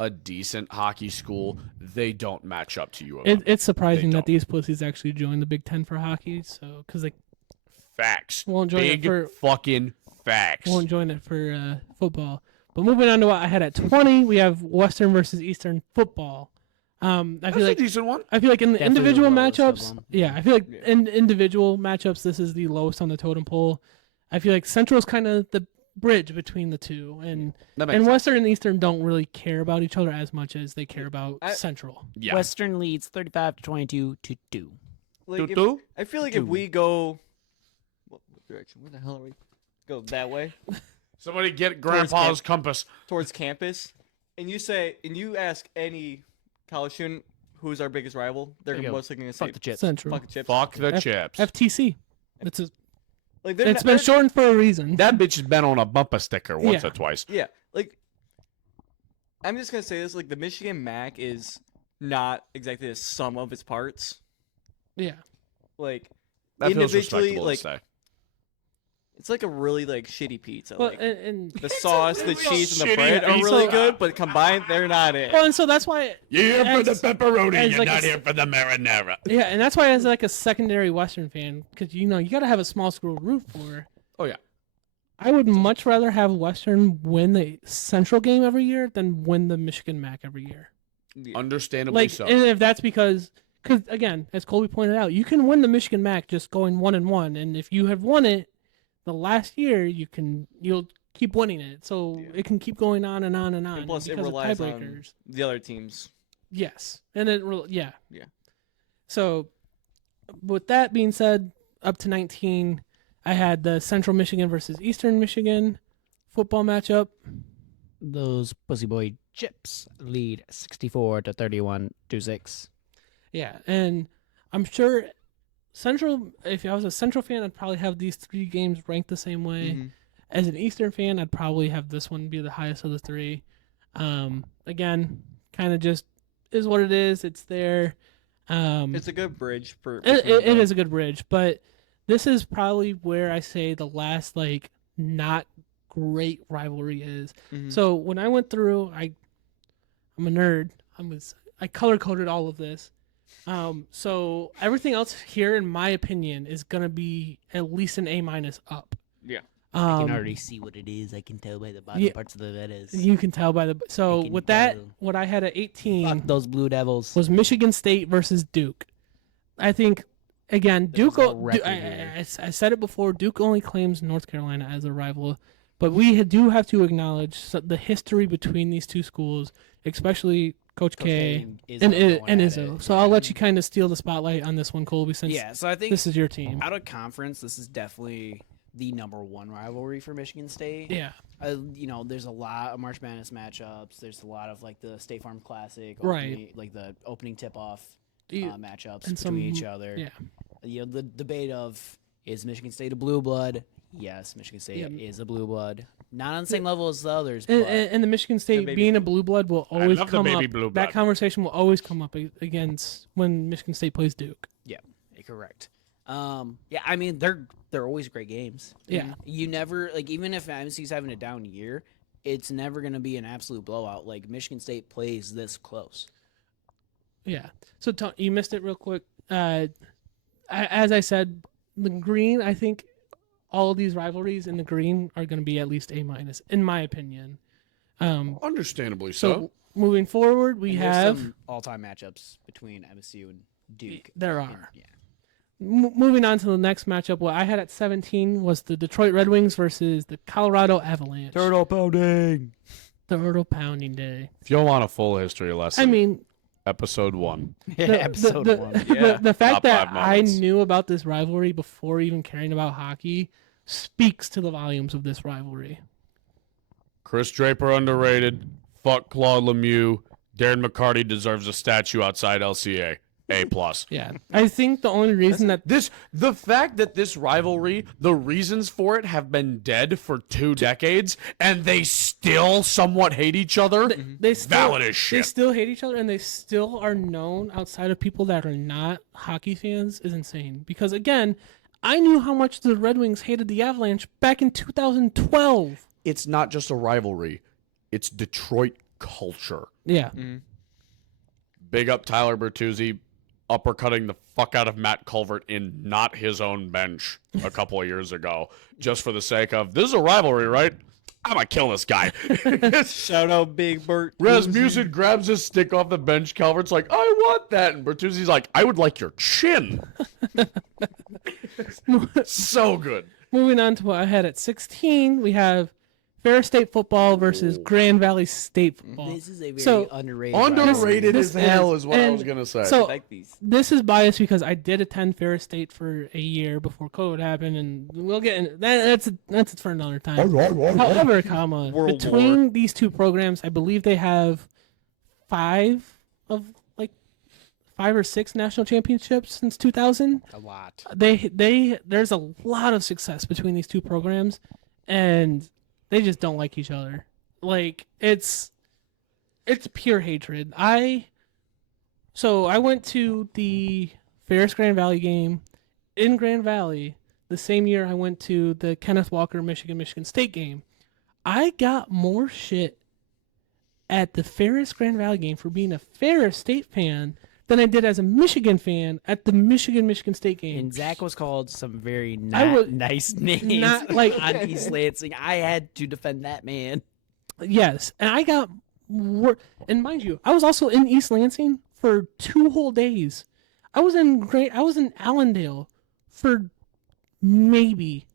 a decent hockey school. They don't match up to you. It's surprising that these pussies actually joined the Big Ten for hockey. So, because they facts, won't join big it for fucking facts. Won't join it for football. But moving on to what I had at 20, we have Western versus Eastern football. That's a decent one. I feel like in the Definitely individual the lowest of matchups, them. yeah, I feel like in individual matchups, this is the lowest on the totem pole. I feel like Central's kind of the bridge between the two, and Western and Eastern don't really care about each other as much as they care about Central. Yeah. Western leads 35 to 22 to 2. Like, I feel like if we go, what direction? Where the hell are we? Go that way Somebody get Grandpa's compass. towards campus, and you ask any college student who's our biggest rival, they're There you go. mostly going to say Fuck the chips. Central. Fuck the chips. Fuck the chips. FTC. Like It's been shortened for a reason. That bitch has been on a bumper sticker once Yeah. or twice. Yeah, like I'm just gonna say this: like the Michigan Mac is not exactly the sum of its parts. Yeah. Like That feels individually, respectable like to say. it's like a really like shitty pizza. Well, Like and the sauce, the cheese, and the shitty bread are really pizza. good, but combined, they're not it. well, and so that's why. You're here for the as- pepperoni. as You're like not a- here for the marinara. Yeah, and that's why as like a secondary Western fan, because you got to have a small school to root for. Oh yeah. I would much rather have Western win the Central game every year than win the Michigan MAC every year. Understandably Like, so. and if that's because again, as Colby pointed out, you can win the Michigan MAC just going 1-1, and if you have won it the last year, you'll keep winning it, so it can keep going on and on and on. And plus, it because of relies on tiebreakers. the other teams. Yes, and yeah. Yeah. So, with that being said, up to 19, I had the Central Michigan versus Eastern Michigan football matchup. Those pussy boy chips lead 64 to 31 to 6. Yeah, and I'm sure Central. If I was a Central fan, I'd probably have these three games ranked the same way. Mhm. As an Eastern fan, I'd probably have this one be the highest of the three. Again, kind of just is what it is. It's there. It's a good bridge for. It is a good bridge, but this is probably where I say the last not great rivalry is. Mhm. So when I went through, I'm a nerd. I color coded all of this. So everything else here, in my opinion, is gonna be at least an A- up. Yeah. I can already see what it is. I can tell by the bottom yeah. parts of the letters. You can tell by the. So I can with that, tell. what I had at 18 Fuck those Blue Devils. was Michigan State versus Duke. I think, again, Duke. There's no record here. I said it before. Duke only claims North Carolina as a rival, but we do have to acknowledge the history between these two schools, especially Coach K and Izzo. So I'll let you kind of steal the spotlight on this one, Colby, since So I think this is your team. out of conference, this is definitely the number one rivalry for Michigan State. Yeah, There's a lot of March Madness matchups. There's a lot of the State Farm Classic, Right. Like the opening tip-off You- matchups and between some- each other. yeah. The debate of, is Michigan State a blue blood? Yes, Michigan State is a blue blood. Not on the same level as the others. And, but and the Michigan State baby being a blue blood will always love the come baby up. blue That blood. conversation will always come up against when Michigan State plays Duke. correct. I mean they're always great games. Yeah. You never even if MSU's having a down year, it's never going to be an absolute blowout. Like Michigan State plays this close. Yeah. So you missed it real quick. As I said, the green. I think all of these rivalries in the green are going to be at least A-, in my opinion. Understandably So so. moving forward, we And there's have some all-time matchups between MSU and Duke. there are. Yeah. moving on to the next matchup, what I had at 17 was the Detroit Red Wings versus the Colorado Avalanche. Turtle pounding. Turtle pounding day. If you want a full history lesson, I mean, episode 1. Episode 1. Yeah. The fact Top that 5 I moments. knew about this rivalry before even caring about hockey speaks to the volumes of this rivalry. Chris Draper underrated. Fuck Claude Lemieux. Darren McCarty deserves a statue outside LCA. A+. Yeah, I think the only reason that The fact that this rivalry, the reasons for it have been dead for 2 decades, and they still somewhat hate each other, they still, valid as they shit. still hate each other and they still are known outside of people that are not hockey fans is insane. Because again, I knew how much the Red Wings hated the Avalanche back in 2012. It's not just a rivalry. It's Detroit culture. Yeah. Big up Tyler Bertuzzi, uppercutting the fuck out of Matt Culvert in not his own bench a couple of years ago, just for the sake of, this is a rivalry, right? I'm gonna kill this guy. Shout out Big Bert. Rasmussen grabs his stick off the bench. Calvert's like, I want that. And Bertuzzi's like, I would like your chin. So good. Moving on to what I had at 16, we have Ferris State football versus Grand Valley State football. This is a very So, underrated. Underrated This as hell is- is what I and was going to say. so- Like these. This is biased because I did attend Ferris State for a year before COVID happened, and we'll get into that. That's for another time. However, World between these two programs, I believe they have 5 or 6 national championships since 2000. a lot. There's a lot of success between these two programs, and they just don't like each other. Like it's pure hatred. I went to the Ferris Grand Valley game in Grand Valley the same year I went to the Kenneth Walker Michigan State game. I got more shit at the Ferris Grand Valley game for being a Ferris State fan than I did as a Michigan fan at the Michigan State game. And Zach was called some very nice names. not like- on East Lansing. I had to defend that man. Yes, and I got more. And mind you, I was also in East Lansing for 2 whole days. I was in Allendale for maybe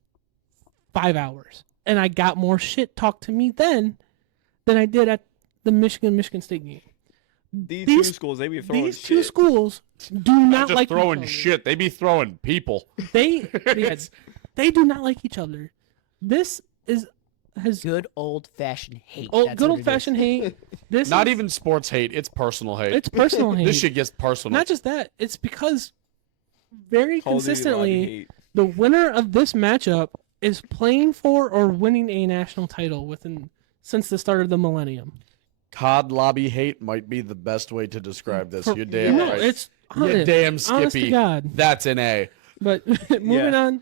5 hours, and I got more shit talked to me then than I did at the Michigan State game. These These- two schools, they be throwing These shit. two schools do Not not just like throwing each other. shit. They be throwing people. They do not like each other. This has Good old fashioned hate. good That's what it old fashioned hate. This Not is- even sports hate. It's personal hate. It's personal hate. This shit gets personal. Not just that, it's because very Call of Duty consistently lobby hate. the winner of this matchup is playing for or winning a national title since the start of the millennium. COD lobby hate might be the best way to describe this. You're damn No, right. it's You're honest, damn honest to Skippy. God. That's an A. But moving Yeah. on,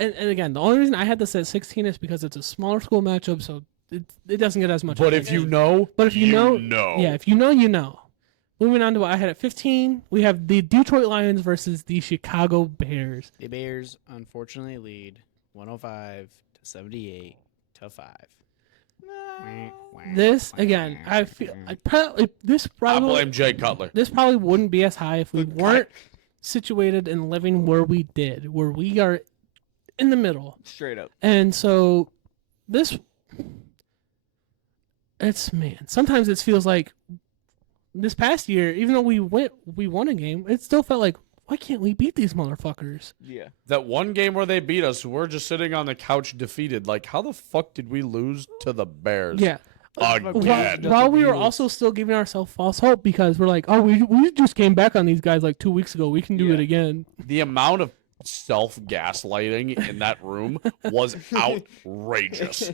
and again, the only reason I had this at 16 is because it's a smaller school matchup, so it doesn't get as much. But if attention. you know, But if you know, know. yeah, if you know, you know. Moving on to what I had at 15, we have the Detroit Lions versus the Chicago Bears. The Bears unfortunately lead 105-78 to 5. This again, I feel this I rivalry. blame Jay Cutler. This probably wouldn't be as high if we weren't situated and living where we did, where we are in the middle. Straight up. And so sometimes it feels like this past year, even though we won a game, it still felt like, why can't we beat these motherfuckers? Yeah. That one game where they beat us, we're just sitting on the couch defeated. Like, how the fuck did we lose to the Bears? Yeah. Again. While we were also still giving ourselves false hope because we're like, oh, we just came back on these guys like 2 weeks ago. We can do it again. The amount of self-gaslighting in that room was outrageous.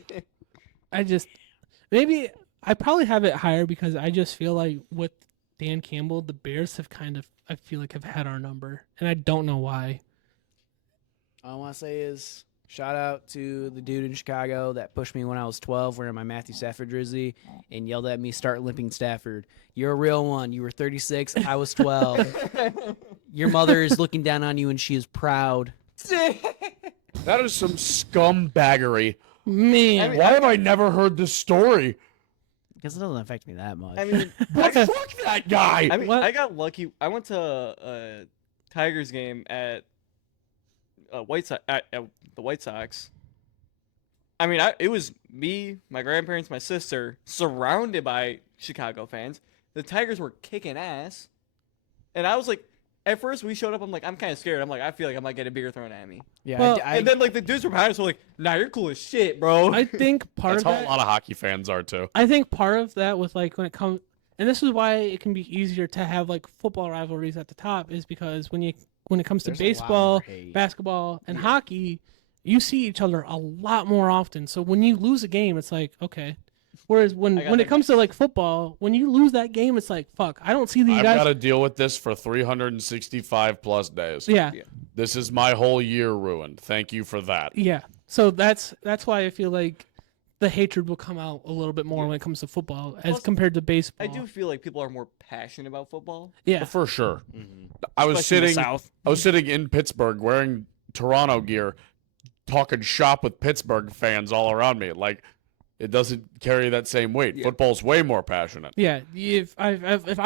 Maybe I probably have it higher because I just feel like with Dan Campbell, the Bears have I feel like have had our number, and I don't know why. All I want to say is shout out to the dude in Chicago that pushed me when I was 12 wearing my Matthew Stafford jersey and yelled at me, start limping Stafford. You're a real one. You were 36. I was 12. Your mother is looking down on you and she is proud. That is some scumbaggery. Man, Why have I never heard this story? Because it doesn't affect me that much. I mean, But fuck that guy. I mean, What? I got lucky. I went to a Tigers game at White Sox at the White Sox. I mean, it was me, my grandparents, my sister, surrounded by Chicago fans. The Tigers were kicking ass, and I was like, at first we showed up. I'm like, I'm kind of scared. I'm like, I feel like I might get a beer thrown at me. Yeah, Well, And then like the dudes from behind us were like, "Nah, you're cool as shit, bro." I think part That's of how that. a lot of hockey fans are too. I think part of that with like when it comes, and this is why it can be easier to have like football rivalries at the top, is because when it comes to There's a lot baseball, more hate. basketball, and hockey, you see each other a lot more often. So when you lose a game, it's like okay. Whereas when got it comes to like football, when you lose that game, it's like fuck. I don't see these I've guys. got to deal with this for 365 plus days. Yeah, This is my whole year ruined. Thank you for that. yeah. So that's why I feel like the hatred will come out a little bit more when it comes to football as Plus, compared to baseball. I do feel like people are more passionate about football. Yeah. For sure. I was Especially in the sitting South. I was sitting in Pittsburgh wearing Toronto gear, talking shop with Pittsburgh fans all around me. Like it doesn't carry that same weight. Football's way more passionate. Yeah, if I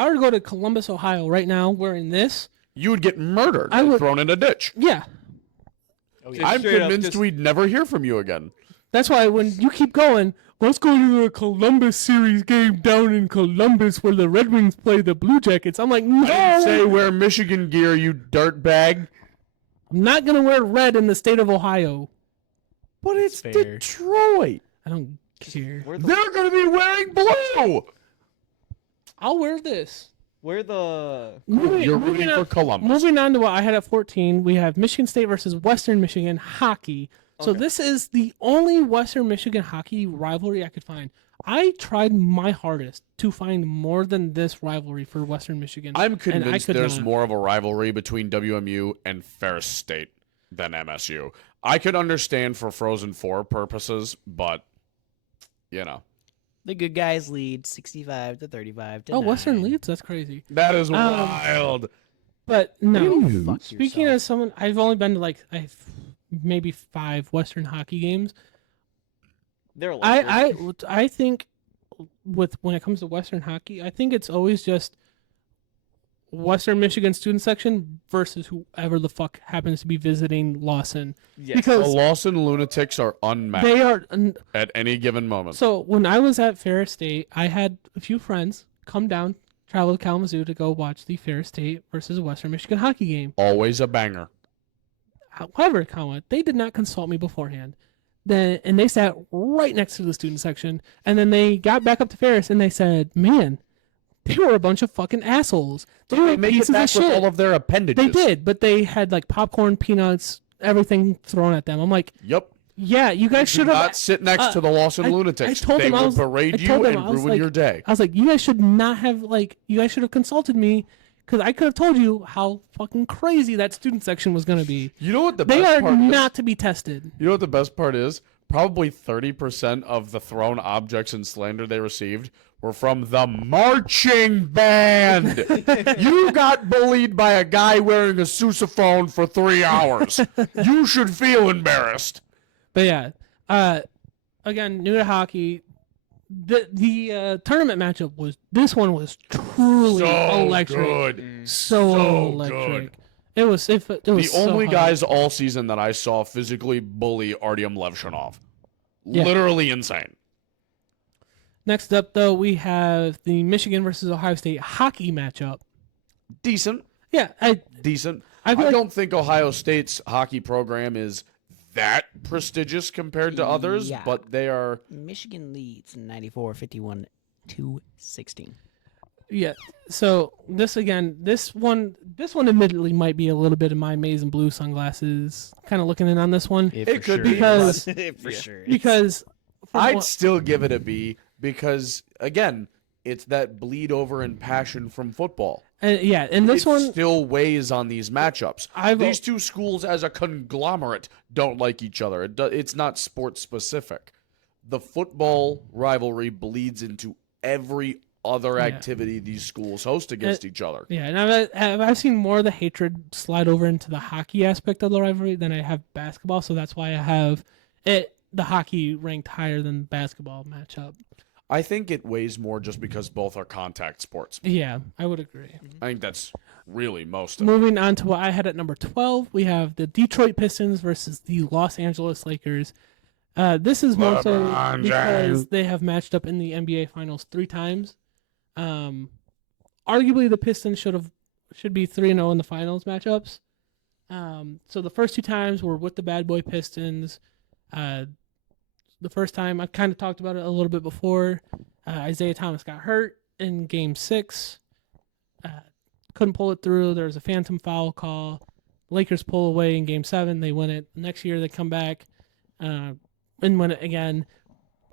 were to go to Columbus, Ohio right now wearing this, You would get murdered I and would- thrown in a ditch. yeah. Just I'm straight up convinced just- we'd never hear from you again. That's why when you keep going, let's go to the Columbus series game down in Columbus where the Red Wings play the Blue Jackets. I'm like, no, I didn't say wear Michigan gear, you dirtbag. I'm not gonna wear red in the state of Ohio. But it's fair. Detroit. I don't care. Where the They're going to be wearing blue. I'll wear this. where the You're rooting for Columbus. Moving on to what I had at 14, we have Michigan State versus Western Michigan hockey. So this is the only Western Michigan hockey rivalry I could find. I tried my hardest to find more than this rivalry for Western Michigan. I'm and I convinced could there's not. more of a rivalry between WMU and Ferris State than MSU. I could understand for Frozen 4 purposes, but, you know. The good guys lead 65 to 35 to Oh, Western 9. leads? That's crazy. That is wild. But no. Fuck Speaking yourself. as someone, I've only been to like maybe 5 Western hockey games. they're electric. I think when it comes to Western hockey, I think it's always just Western Michigan student section versus whoever the fuck happens to be visiting Lawson. Yes. The Because Lawson Lunatics are unmatched they are. at any given moment. So when I was at Ferris State, I had a few friends come down, travel to Kalamazoo to go watch the Ferris State versus Western Michigan hockey game. Always a banger. However, they did not consult me beforehand. And they sat right next to the student section. And then they got back up to Ferris and they said, "Man, they were a bunch of fucking assholes. They were Make it pieces back of shit." with all of their appendages. They did, but they had like popcorn, peanuts, everything thrown at them. I'm like, Yep. yeah, you guys Do should have. not sit next to the Lawson I Lunatics. told They them I will was- I parade you told them and I was ruin like- your day. I was like, you guys should not have you guys should have consulted me because I could have told you how fucking crazy that student section was gonna be. You know what the They best are part not is? to be tested. You know what the best part is? Probably 30% of the thrown objects and slander they received were from the marching band. You got bullied by a guy wearing a sousaphone for 3 hours. You should feel embarrassed. But yeah, again, new to hockey. The tournament matchup was truly So electric. good. So So electric. good. It was The so only hot. guys all season that I saw physically bully Artyom Levshinov. Yeah. Literally insane. Next up, though, we have the Michigan versus Ohio State hockey matchup. Decent. Yeah, Decent. I I feel like- don't think Ohio State's hockey program is that prestigious compared to others, Yeah. but they are. Michigan leads 94-51 to 16. yeah. So this one admittedly might be a little bit of my maize and blue sunglasses. Kind of looking in on this one It could be, because for sure. because for I'd one- still give it a B because, again, it's that bleed over and passion from football. and this It one still weighs on these matchups. I've- These two schools, as a conglomerate, don't like each other. It's not sports specific. The football rivalry bleeds into every other activity these schools host against each other. yeah, and I've seen more of the hatred slide over into the hockey aspect of the rivalry than I have basketball. So that's why I have the hockey ranked higher than the basketball matchup. I think it weighs more just because both are contact sports. Yeah, I would agree. I think that's really most of it. Moving on to what I had at number 12, we have the Detroit Pistons versus the Los Angeles Lakers. This is mostly LeBron because James. they have matched up in the NBA Finals 3 times. Arguably, the Pistons should be 3-0 in the finals matchups. So the first 2 times were with the bad boy Pistons. The first time, I kind of talked about it a little bit before. Isaiah Thomas got hurt in Game 6. Couldn't pull it through. There was a phantom foul call. Lakers pull away in Game 7. They win it. Next year, they come back and win it again.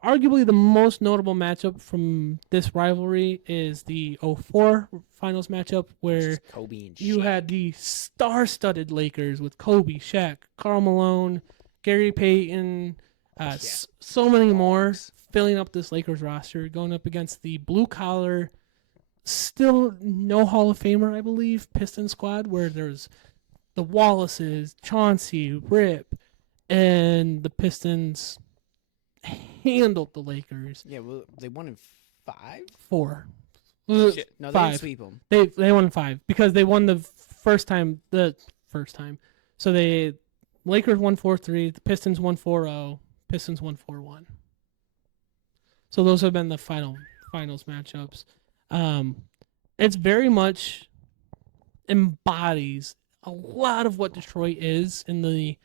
Arguably, the most notable matchup from this rivalry is the 2004 finals matchup where Kobe and you Shaq. had the star-studded Lakers with Kobe, Shaq, Karl Malone, Gary Payton, so many more filling up this Lakers roster, going up against the blue-collar, still no Hall of Famer, I believe, Piston squad, where there's the Wallaces, Chauncey, Rip, and the Pistons handled the Lakers. Yeah, well, they won in 5? 4. Shit. No, they 5. didn't sweep them. They won 5 because they won the first time. So they Lakers won 4-3. The Pistons won 4-0. Pistons won 4-1. So those have been the finals matchups. It's very much embodies a lot of what Detroit is in the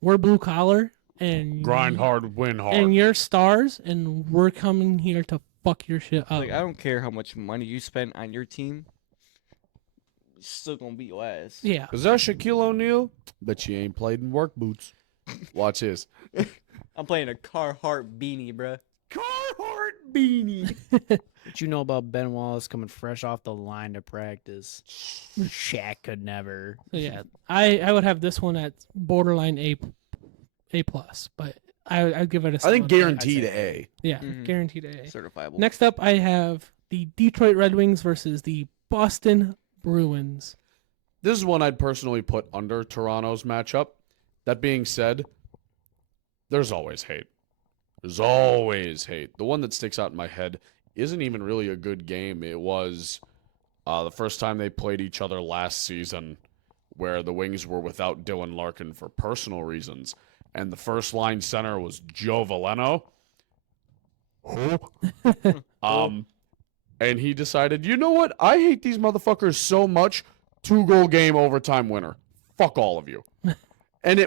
we're blue collar and Grind hard, win hard. and you're stars, and we're coming here to fuck your shit up. Like, I don't care how much money you spend on your team. It's still gonna beat your ass. Yeah. Is that Shaquille O'Neal? Bet you ain't played in work boots. Watch this. I'm playing a Carhartt beanie, bruh. Carhartt beanie. What you know about Ben Wallace coming fresh off the line to practice? Shaq could never. So yeah, I would have this one at borderline A plus, but I'd give it a. I think solid A. guaranteed A. Yeah, Mhm. guaranteed A. Certifiable. Next up, I have the Detroit Red Wings versus the Boston Bruins. This is one I'd personally put under Toronto's matchup. That being said, there's always hate. There's always hate. The one that sticks out in my head isn't even really a good game. It was the first time they played each other last season, where the Wings were without Dylan Larkin for personal reasons, and the first line center was Joe Veleno. And he decided, you know what? I hate these motherfuckers so much. 2-goal game, overtime winner. Fuck all of you. And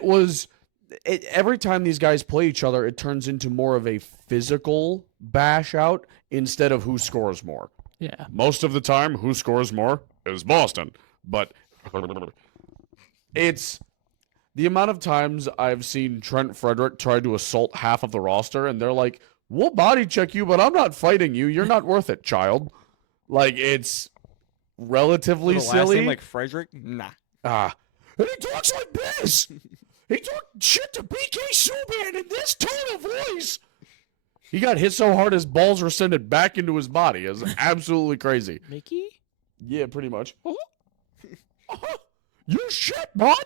every time these guys play each other, it turns into more of a physical bash out instead of who scores more. Yeah, Most of the time, who scores more is Boston. But it's the amount of times I've seen Trent Frederick try to assault half of the roster, and they're like, we'll body check you, but I'm not fighting you. You're not worth it, child. Like, it's relatively With a last silly. name like Frederick? Nah. And he talks like this. He talked shit to BK Subban in this tone of voice. He got hit so hard his balls were sending back into his body. It was absolutely crazy. Mickey? Yeah, pretty much. You shit, bud.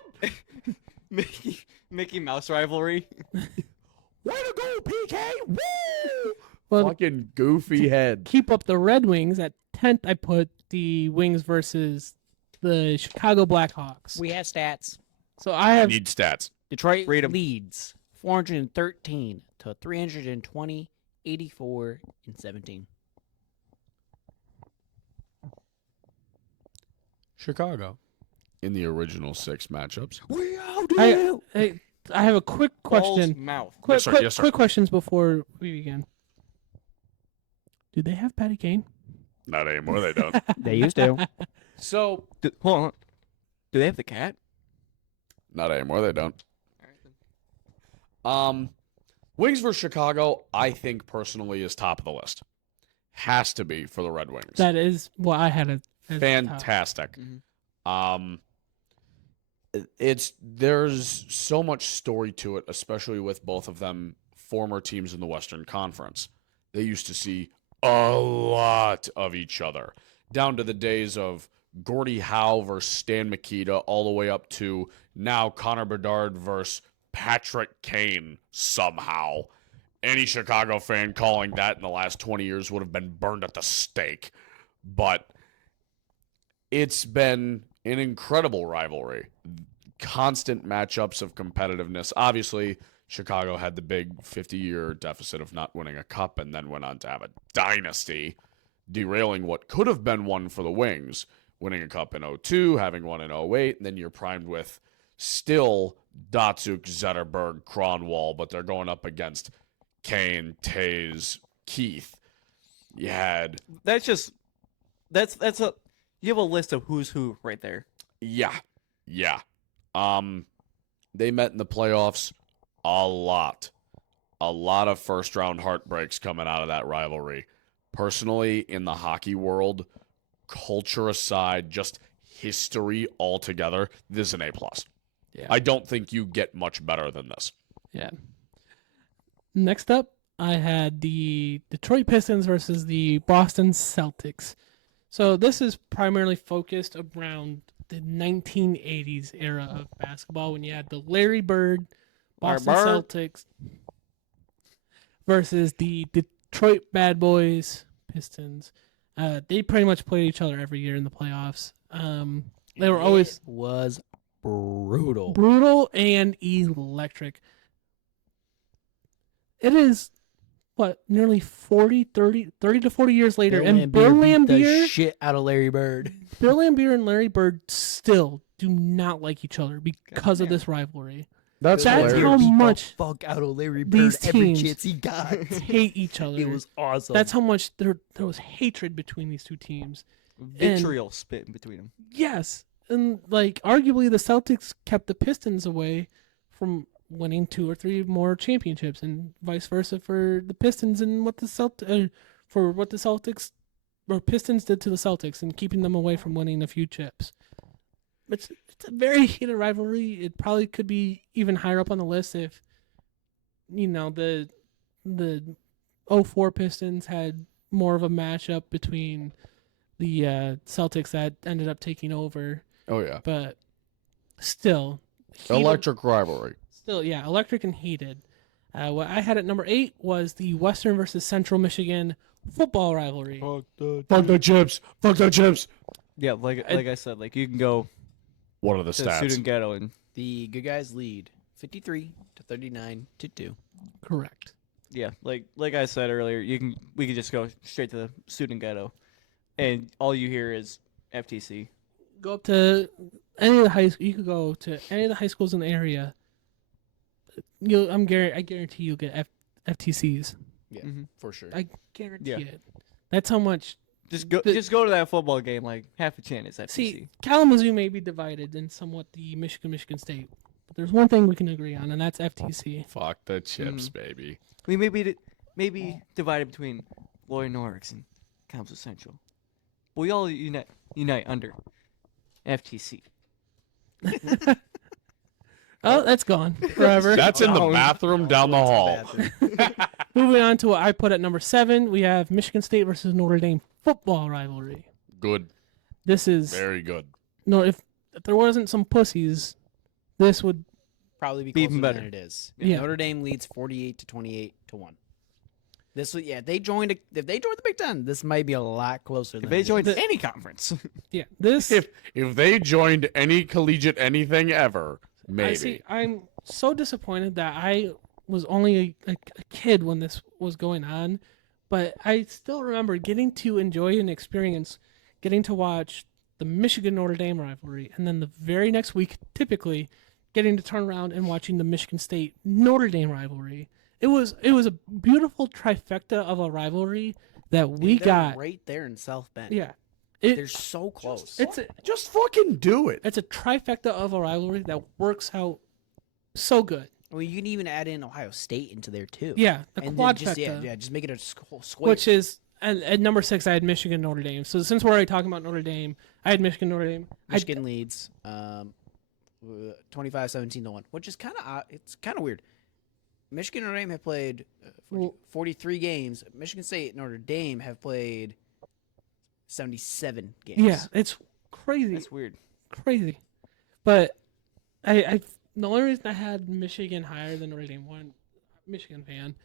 Mickey Mouse rivalry. Way to go, PK. Woo! well, Fucking goofy head. keep up the Red Wings. At 10th, I put the Wings versus the Chicago Blackhawks. We have stats. So I I have need stats. Detroit Read 'em. leads 413 to 320, 84, and 17. Chicago. In the original 6 matchups. We I have a quick Balls, question. mouth. Quick, sir, quick, yes, sir. quick questions before we begin. Do they have Patty Kane? Not anymore, they don't. They used to. So, Hold on. Do they have the cat? not anymore, they don't. Wings versus Chicago, I think personally is top of the list. Has to be for the Red Wings. That is what I had as top. Fantastic. There's so much story to it, especially with both of them former teams in the Western Conference. They used to see a lot of each other, down to the days of Gordie Howe versus Stan Mikita, all the way up to now Connor Bedard versus Patrick Kane somehow. any Chicago fan calling that in the last 20 years would have been burned at the stake. But it's been an incredible rivalry. Constant matchups of competitiveness. Obviously, Chicago had the big 50-year deficit of not winning a cup and then went on to have a dynasty, derailing what could have been one for the Wings, winning a cup in 02, having one in 08, and then you're primed with still Datsuk, Zetterberg, Kronwall, but they're going up against Kane, Taze, Keith. You had... That's a... You have a list of who's who right there. Yeah. They met in the playoffs a lot. A lot of first-round heartbreaks coming out of that rivalry. Personally, in the hockey world, culture aside, just history altogether, this is an A+. Yeah. I don't think you get much better than this. Yeah. Next up, I had the Detroit Pistons versus the Boston Celtics. So this is primarily focused around the 1980s era of basketball when you had the Larry Bird Boston Celtics versus the Detroit Bad Boys Pistons. They pretty much played each other every year in the playoffs. They were always was brutal. Brutal and electric. It is, nearly 30 to 40 years later, and Bill beat the Laimbeer, shit out of Larry Bird. Bill Laimbeer and Larry Bird still do not like each other because of this rivalry. That's how hilarious. much the fuck out of Larry Bird these every teams chance he got. hate each other. It was awesome. That's how much there was hatred between these two teams. Vitriol spit in between them. Yes, and arguably the Celtics kept the Pistons away from winning 2 or 3 more championships, and vice versa for the Pistons and what the Celtics or Pistons did to the Celtics and keeping them away from winning a few chips. It's a very heated rivalry. It probably could be even higher up on the list if the 04 Pistons had more of a matchup between the Celtics that ended up taking over. Oh, yeah. But still, Electric rivalry. Still, yeah, electric and heated. What I had at number 8 was the Western versus Central Michigan football rivalry. Fuck the chips. Fuck the chips. Yeah, like I said, you can go What are the to stats? student ghetto and The good guys lead 53 to 39 to 2. Correct. yeah, like I said earlier, we could just go straight to the student ghetto, and all you hear is FTC. Go up to any of the high. You could go to any of the high schools in the area. I guarantee you'll get FTCs. Yeah, Mhm. for sure. I guarantee Yeah. it. That's how much. Just go to that football game. Half a chance it's FTC. See, Kalamazoo may be divided in somewhat the Michigan State, but there's one thing we can agree on, and that's FTC. Fuck the chips, baby. We maybe divided between Loy Norix and Kalamazoo Central. But we all unite under FTC. Oh, that's gone forever. That's in the bathroom down the hall. Moving on to what I put at number 7, we have Michigan State versus Notre Dame football rivalry. Good. This is Very good. no. If there wasn't some pussies, this would Probably be Be closer even better. than it is. Yeah. Notre Dame leads 48 to 28 to 1. This was if they joined the Big Ten, this might be a lot closer. If than they it joined is. any conference, this. If they joined any collegiate anything ever, maybe. I see. I'm so disappointed that I was only a kid when this was going on, but I still remember getting to enjoy and experience getting to watch the Michigan Notre Dame rivalry, and then the very next week, typically, getting to turn around and watching the Michigan State Notre Dame rivalry. It was a beautiful trifecta of a rivalry that we They're got. right there in South Bend. Yeah, They're so close. Just fucking do it. it's a trifecta of a rivalry that works out so good. Well, you can even add in Ohio State into there too. Yeah, the and quadfecta. then just make it a square. Which is at number 6, I had Michigan Notre Dame. So since we're already talking about Notre Dame, I had Michigan Notre Dame. Michigan leads 25-17 to 1, which is kind of it's kind of weird. Michigan and Notre Dame have played 43 games. Michigan State and Notre Dame have played 77 games. Yeah, it's crazy, that's weird. crazy. But I the only reason I had Michigan higher than Notre Dame, one Michigan fan,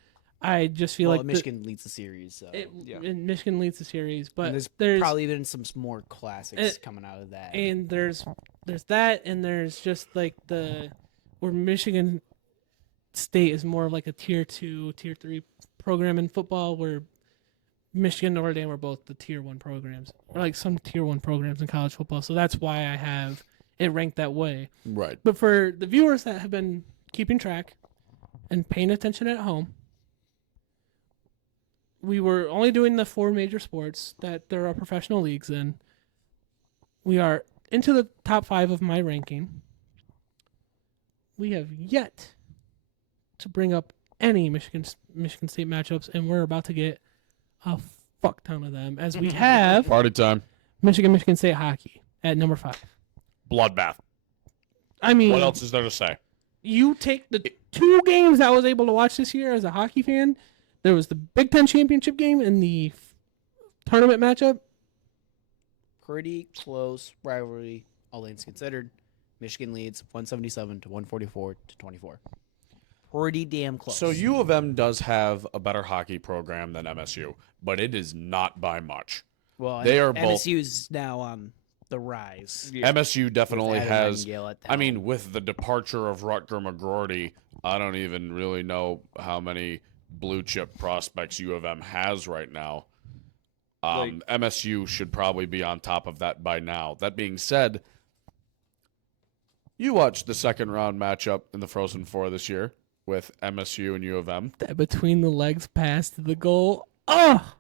I just feel like Michigan leads the series. So. And Michigan leads the series, but And there's probably been some more classics coming out of that. and there's that, and there's just like where Michigan State is more of like a tier 2, tier 3 program in football, where Michigan and Notre Dame are both the tier 1 programs, or like some tier 1 programs in college football. So that's why I have it ranked that way. Right. But for the viewers that have been keeping track and paying attention at home, we were only doing the 4 major sports that there are professional leagues in. We are into the top 5 of my ranking. We have yet to bring up any Michigan State matchups, and we're about to get a fuck ton of them, as we have Party time. Michigan State hockey at number 5. Bloodbath. I mean, What else is there to say? You take the 2 games I was able to watch this year as a hockey fan. There was the Big Ten championship game and the tournament matchup. Pretty close rivalry, all things considered. Michigan leads 177 to 144 to 24. Pretty damn close. So U of M does have a better hockey program than MSU, but it is not by much. well, they are both- MSU's now on the rise. Yeah. MSU definitely Adam has. Nightingale at the I mean, helm. with the departure of Rutger McGroarty, I don't even really know how many blue chip prospects U of M has right now. MSU should probably be on top of that by now. That being said, you watched the second round matchup in the Frozen Four this year with MSU and U of M. That between the legs pass to the goal. Oh!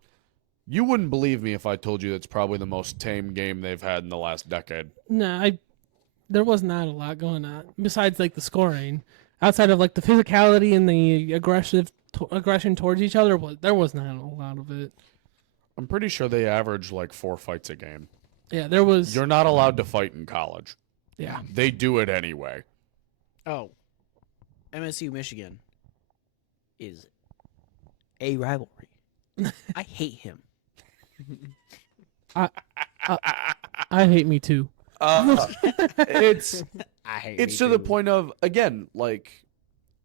You wouldn't believe me if I told you that's probably the most tame game they've had in the last decade. No, there was not a lot going on besides like the scoring. Outside of like the physicality and the aggression towards each other, there was not a lot of it. I'm pretty sure they average like 4 fights a game. Yeah, there was. You're not allowed to fight in college. Yeah, They do it anyway. Oh, MSU Michigan is a rivalry. I hate him. I hate me too. It's I hate. it's me to the too. point of, again, like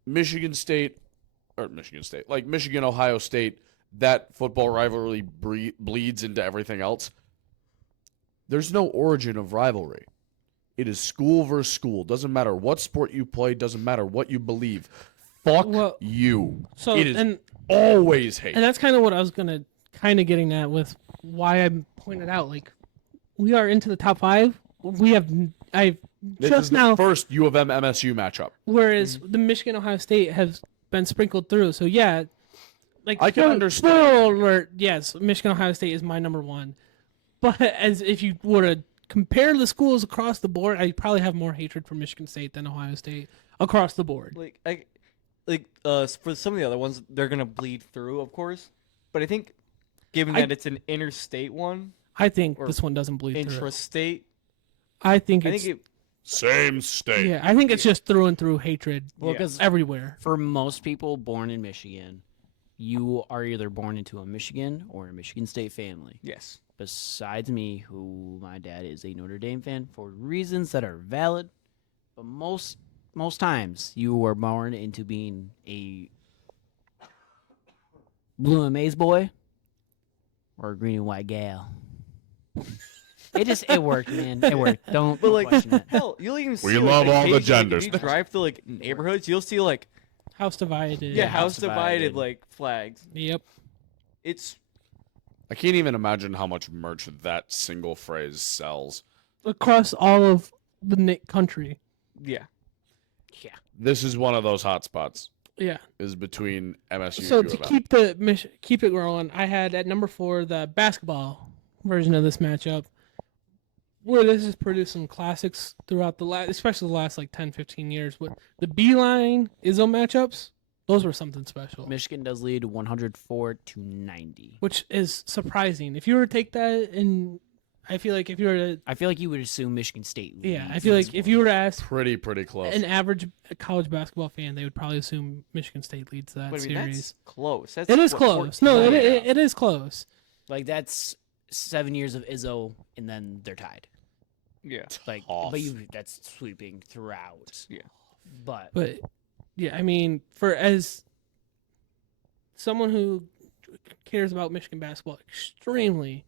Michigan, Ohio State, that football rivalry bleeds into everything else. There's no origin of rivalry. It is school versus school. Doesn't matter what sport you play. Doesn't matter what you believe. Fuck you. So It is and always hate. that's kind of what I was gonna getting at with why I pointed out, like, we are into the top 5. I've This just is the now, first U of M MSU matchup. whereas the Michigan Ohio State has been sprinkled through. So yeah, like, I can understand. Spoiler alert, yes, Michigan Ohio State is my number 1. But as if you were to compare the schools across the board, I probably have more hatred for Michigan State than Ohio State across the board. For some of the other ones, they're gonna bleed through, of course. But I think, given I- that it's an interstate one, I think or this one doesn't bleed through. intrastate, I think I it's think it. Same state. yeah. I think it's just through and through hatred. Well, Yeah. 'cause Everywhere. for most people born in Michigan, you are either born into a Michigan or a Michigan State family. Yes. Besides me, who my dad is a Notre Dame fan for reasons that are valid, but most times you were born into being a blue and maize boy or a green and white gal. It worked, man. It worked. Don't question it. Hell, you'll even see. We like, love all the occasionally, genders. If you drive through like neighborhoods, you'll see like House divided. house house divided divided. like flags. Yep. It's I can't even imagine how much merch that single phrase sells. Across all of the country. yeah. This is one of those hot spots. Yeah. Is between MSU So and U to of M. keep it growing, I had at number 4 the basketball version of this matchup, where this has produced some classics throughout especially the last like 10, 15 years. With the Beeline Izzo matchups, those were something special. Michigan does lead 104 to 90. Which is surprising. If you were to take that, and I feel like if you were to, I feel like you would assume Michigan State leads. yeah, I feel like if you were to ask Pretty close. an average college basketball fan, they would probably assume Michigan State leads that But I mean, series. that's close. That's It is what, close. 14 No, years? it is close. Like that's 7 years of Izzo, and then they're tied. Yeah. Like, Tough. but that's sweeping throughout. Yeah. But But yeah, I mean, for as someone who cares about Michigan basketball extremely,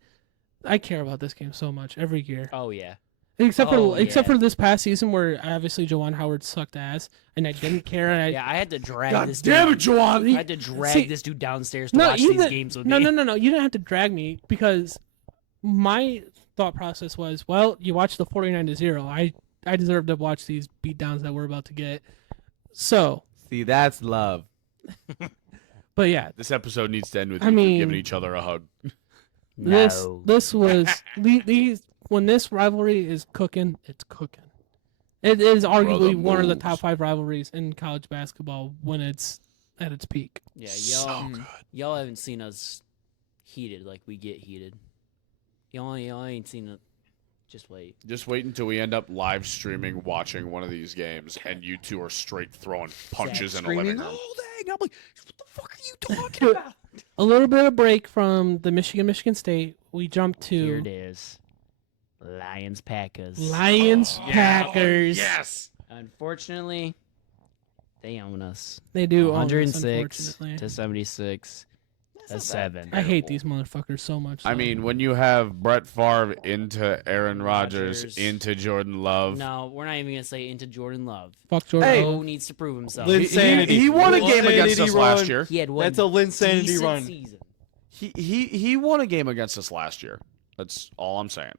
I care about this game so much every year. Oh yeah. Except for this past season where obviously Jawan Howard sucked ass and I didn't care. And I had to drag God this damn dude. it, Juwan! I had to drag this dude downstairs to watch even, these games with no, me. No. You didn't have to drag me because my thought process was, well, you watched the 49-0. I deserve to watch these beatdowns that we're about to get. So. See, that's love. But yeah. This episode needs to end with I you mean, giving each other a hug. This was these when this rivalry is cooking, it's cooking. It is arguably one of the top 5 rivalries in college basketball when it's at its peak. Yeah, So good. y'all haven't seen us heated like we get heated. Y'all ain't seen it. Just wait. Just wait until we end up live streaming watching one of these games, and you two are straight throwing punches in a living room. Oh, dang. I'm like, what the fuck are you talking about? A little bit of break from the Michigan State. We jump Here to it is. Lions Packers. Lions Packers. Yes. Unfortunately, they own us. They do own us, 106 unfortunately. to 76 to 7. I hate these motherfuckers so much. I though. mean, when you have Brett Favre into Aaron Rodgers, Rodgers. into Jordan Love. No, we're not even gonna say into Jordan Love. fuck Jordan. Hey. Love. Joe needs to prove himself. Linsanity. He won a game against us Linsanity last run. year. He had one That's a Linsanity decent run. season. He won a game against us last year. That's all I'm saying.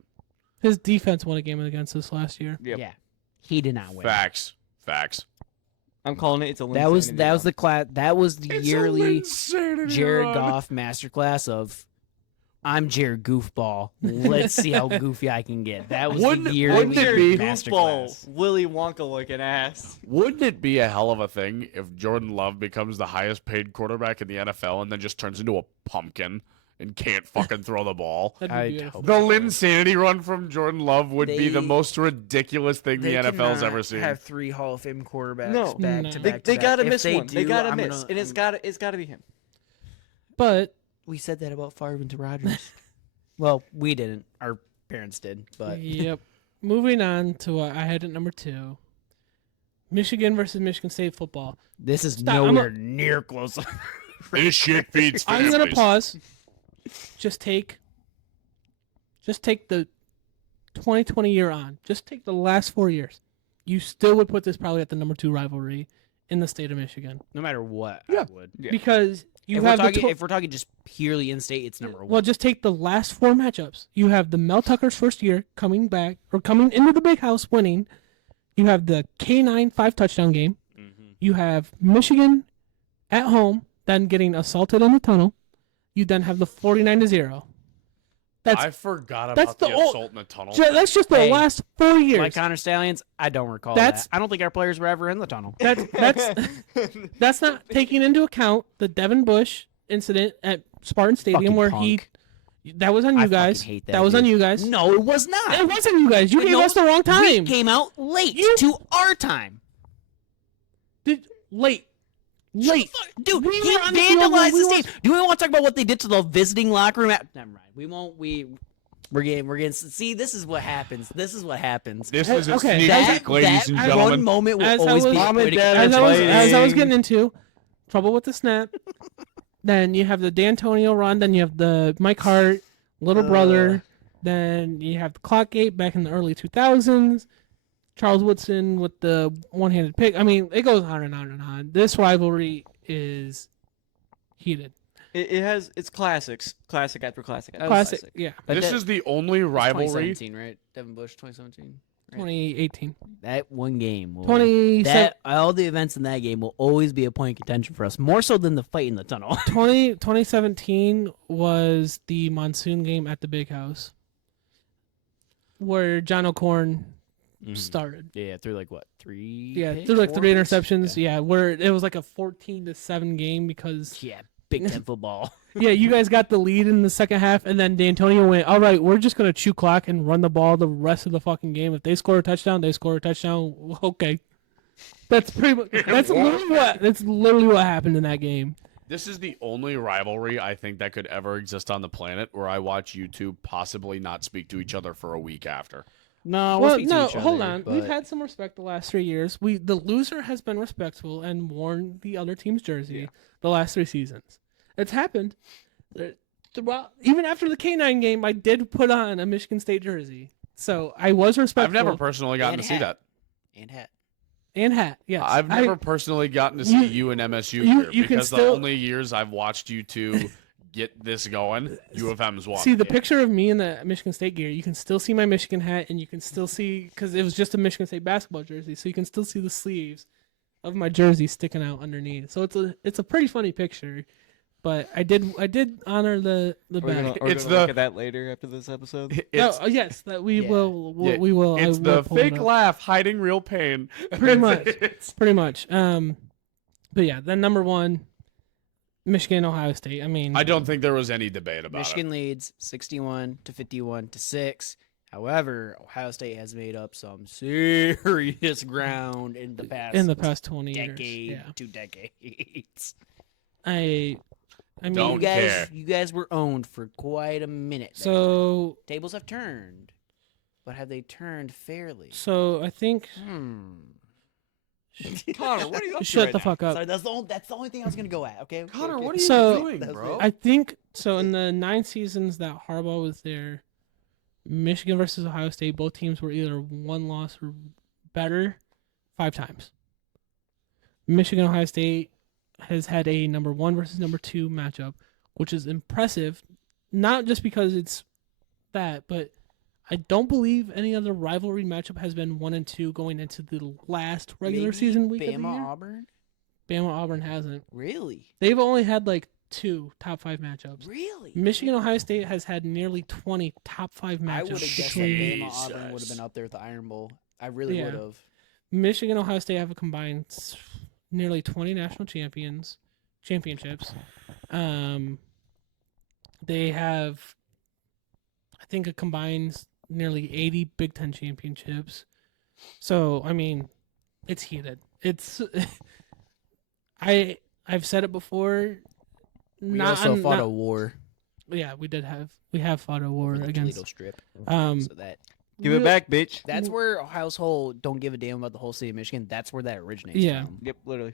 His defense won a game against us last year. Yep. Yeah, he did not win. Facts. I'm calling it. It's a Linsanity That was run. the class. That was the yearly Jared Jared Goff masterclass of. I'm Jared Goofball. Let's see how goofy I can get. That was Wouldn't- the yearly wouldn't it be- Goofball, masterclass. Willy Wonka looking ass. Wouldn't it be a hell of a thing if Jordan Love becomes the highest paid quarterback in the NFL and then just turns into a pumpkin and can't fucking throw the ball? That'd I be beautiful. The Linsanity run from Jordan Love would be the They- most ridiculous thing the NFL's ever seen. Have 3 Hall of Fame quarterbacks No. back No. to They, back. they to gotta back. miss If one. They do, gotta I'm miss, gonna- and it's gotta be him. But We said that about Favre and Rodgers. Well, we didn't. Our parents did, but yep. Moving on to what I had at number 2. Michigan versus Michigan State football. this is Stop, I'm nowhere near close. This shit feeds I'm families. gonna pause. Just take the 2020 year on. Just take the last 4 years. You still would put this probably at the number 2 rivalry in the state of Michigan No matter what, Yeah. I would. Yeah. because you If have we're, talking, the if we're talking just purely in state, it's number 1. well, just take the last 4 matchups. You have the Mel Tucker's first year coming back or coming into the big house winning. You have the K9 5-touchdown game. You have Michigan at home, then getting assaulted in the tunnel. You then have the 49-0. I forgot that's about the the old- assault in the tunnel. That's just the Hey, last 4 years. Like Connor Stallions, I don't recall That's- that. I don't think our players were ever in the tunnel. That's not taking into account the Devin Bush incident at Spartan Stadium Fucking where punk. that was on I you guys. fucking hate That was on dude. you guys. No, it was not. It wasn't you guys. You gave No, us the wrong We time. came out late You- to our time. Late. Dude, We he were on the field when vandalized we the were- stage. Do we want to talk about what they did to the visiting locker room? Never mind. We won't. We're getting. See, this is what happens. This is what happens. This is a Okay, sneak that- peek, ladies and one gentlemen. moment will As I always was- be. Mom and critical. Dad As are I was fighting. getting into trouble with the snap, then you have the D'Antonio run, then you have the Mike Hart little brother, then you have the clock gate back in the early 2000s. Charles Woodson with the one-handed pick. I mean, it goes on and on and on. This rivalry is heated. It's classics, classic after classic after Classic, yeah. But This that- is the only rivalry. 2017, right? Devin Bush, 2017. Right? 2018. That one game. Will, 27 all the events in that game will always be a point of contention for us, more so than the fight in the tunnel. 2017 was the monsoon game at the Big House where John O'Corn started. Yeah, through like what, 3? Yeah, picks, threw like 4 3 picks? interceptions. Yeah, where it was like a 14-7 game because Yeah, Big Ten football. yeah, you guys got the lead in the second half, and then D'Antonio went, all right, we're just gonna chew clock and run the ball the rest of the fucking game. If they score a touchdown, they score a touchdown. Okay, that's pretty much that's literally what happened in that game. This is the only rivalry I think that could ever exist on the planet where I watch you two possibly not speak to each other for a week after. No, Well, speak to no, each hold other, on. We've but- had some respect the last 3 years. The loser has been respectful and worn the other team's jersey the last 3 seasons. It's happened. Well, even after the K9 game, I did put on a Michigan State jersey. So I was respectful. I've never personally gotten And to see hat. that. And hat. And hat, yes. I've never personally gotten to see you and MSU here you can because the still- only years I've watched you two get this going, U of M's won. See the picture of me in the Michigan State gear. You can still see my Michigan hat, and you can still see because it was just a Michigan State basketball jersey, so you can still see the sleeves of my jersey sticking out underneath. So it's a pretty funny picture. But I did honor the We're gonna, back. we're It's gonna the- look at that later after this episode. It's, Yes, that we Yeah. will. yeah, We will. I it's will the pull it fake up. laugh hiding real pain. Pretty much. It's- Pretty much. But yeah, then number 1, Michigan, Ohio State. I mean, I don't think there was any debate about Michigan leads 61-51-6. However, Ohio State has made up some serious ground in the past 20 decade, years. Yeah. 2 decades. I mean, Don't care. You guys were owned for quite a minute. there. so Tables have turned, but have they turned fairly? I think Connor, what are you up to shut right the now? fuck up. Sorry, that's the only thing I was gonna go at. Okay, Connor, okay. what are you So- doing, That was bro? it. I think so. In the 9 seasons that Harbaugh was there, Michigan versus Ohio State, both teams were either 1 loss or better 5 times. Michigan Ohio State has had a number 1 versus number 2 matchup, which is impressive, not just because it's that, but I don't believe any other rivalry matchup has been 1 and 2 going into the last regular Maybe season week of the Bama year. Auburn. Bama Auburn hasn't. Really? They've only had like 2 top 5 matchups. Really? Michigan Ohio State has had nearly 20 top 5 matchups. I would have guessed that between- Bama Auburn would have been up there with the Iron Bowl. I really Yeah. would have. Michigan Ohio State have a combined nearly 20 national championships. They have, I think, a combined nearly 80 Big Ten championships. So I mean, it's heated. It's I've said it before. We also fought a war. Yeah, we have fought a war for the against. Toledo Strip. So that Give it back, bitch. that's where Ohio's whole don't give a damn about the whole state of Michigan. That's where that originates Yeah. from. Yep, literally.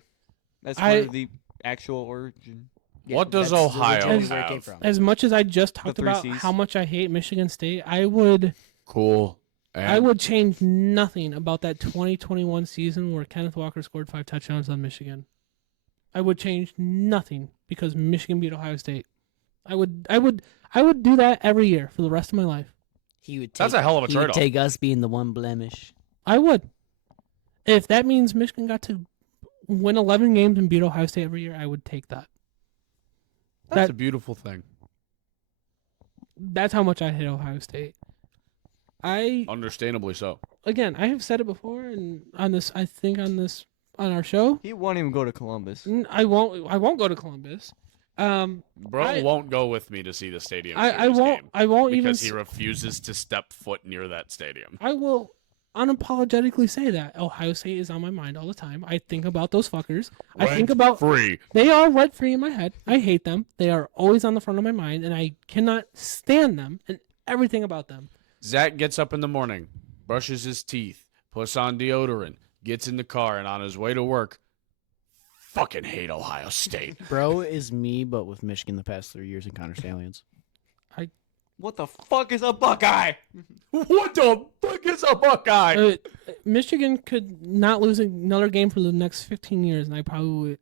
That's I- part of the actual origin. Yeah, What does that's Ohio originally where it came have? from. As much as I just talked three about Cs. how much I hate Michigan State, I would Cool. And I would change nothing about that 2021 season where Kenneth Walker scored 5 touchdowns on Michigan. I would change nothing because Michigan beat Ohio State. I would do that every year for the rest of my life. He would. Take, That's a hell of a he would trade-off. take us being the one blemish. I would. If that means Michigan got to win 11 games and beat Ohio State every year, I would take that. That's that- a beautiful thing. That's how much I hate Ohio State. Understandably so. Again, I have said it before, and on our show, He won't even go to Columbus. I won't go to Columbus. Bro I- won't go with me to see the stadium. I Series won't. game I won't even. because he refuses to step foot near that stadium. I will unapologetically say that Ohio State is on my mind all the time. I think about those fuckers. I think about free. they are rent free in my head. I hate them. They are always on the front of my mind, and I cannot stand them and everything about them. Zach gets up in the morning, brushes his teeth, puts on deodorant, gets in the car, and on his way to work, fucking hate Ohio State. Bro is me, but with Michigan the past 3 years in Connor Stallions. What the fuck is a Buckeye? What the fuck is a Buckeye? Michigan could not lose another game for the next 15 years, and I probably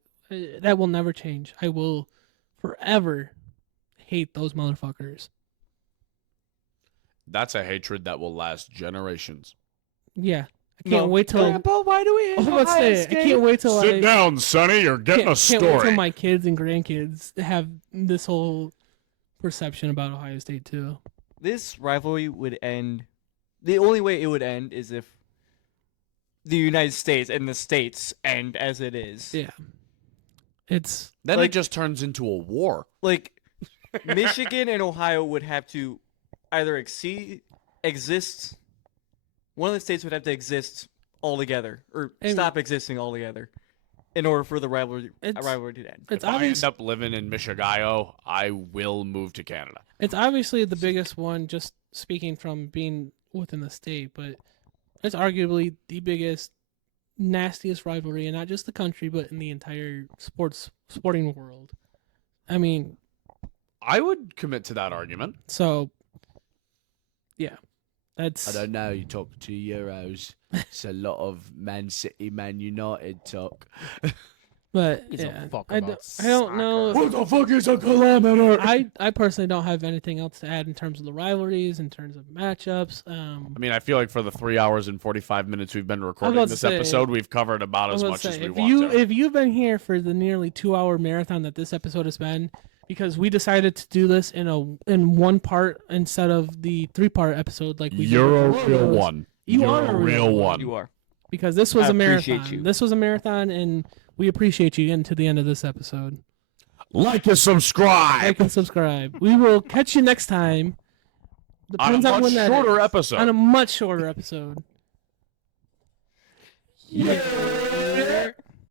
that will never change. I will forever hate those motherfuckers. That's a hatred that will last generations. Yeah, I can't wait till. Grandpa, why do we I was about to say, I can't wait till Sit down, Sonny. You're getting a can't wait till story. my kids and grandkids have this whole perception about Ohio State too. This rivalry would end. The only way it would end is if the United States and the states end as it is. Yeah, it's Then like- it just turns into a war. Like, Michigan and Ohio would have to either exist. One of the states would have to exist altogether, or And- stop existing altogether, in order for the rivalry to end. it's If I obvious. end up living in Michigan, I will move to Canada. It's obviously the biggest one, just speaking from being within the state, but it's arguably the biggest, nastiest rivalry, and not just the country, but in the entire sporting world. I mean, I would commit to that argument. so yeah, that's. I don't know. You talk 2 Euros. It's a lot of Man City, Man United talk. But Gives a yeah, fuck I about don't know. What the fuck is a kilometer? I personally don't have anything else to add in terms of the rivalries, in terms of matchups. I mean, I feel like for the 3 hours and 45 minutes we've been recording about to this say- episode, we've covered about I as was much gonna as say, we want to. if you've been here for the nearly 2-hour marathon that this episode has been, because we decided to do this in one part instead of the 3-part episode like we You're did. a real one. You You're are a real one. You are. Because this was I a appreciate marathon. you. This was a marathon, and we appreciate you getting to the end of this episode. Like and subscribe. Like and subscribe. We will catch you next time. On a Depends on much when that shorter is. episode. On a much shorter episode. Yeah.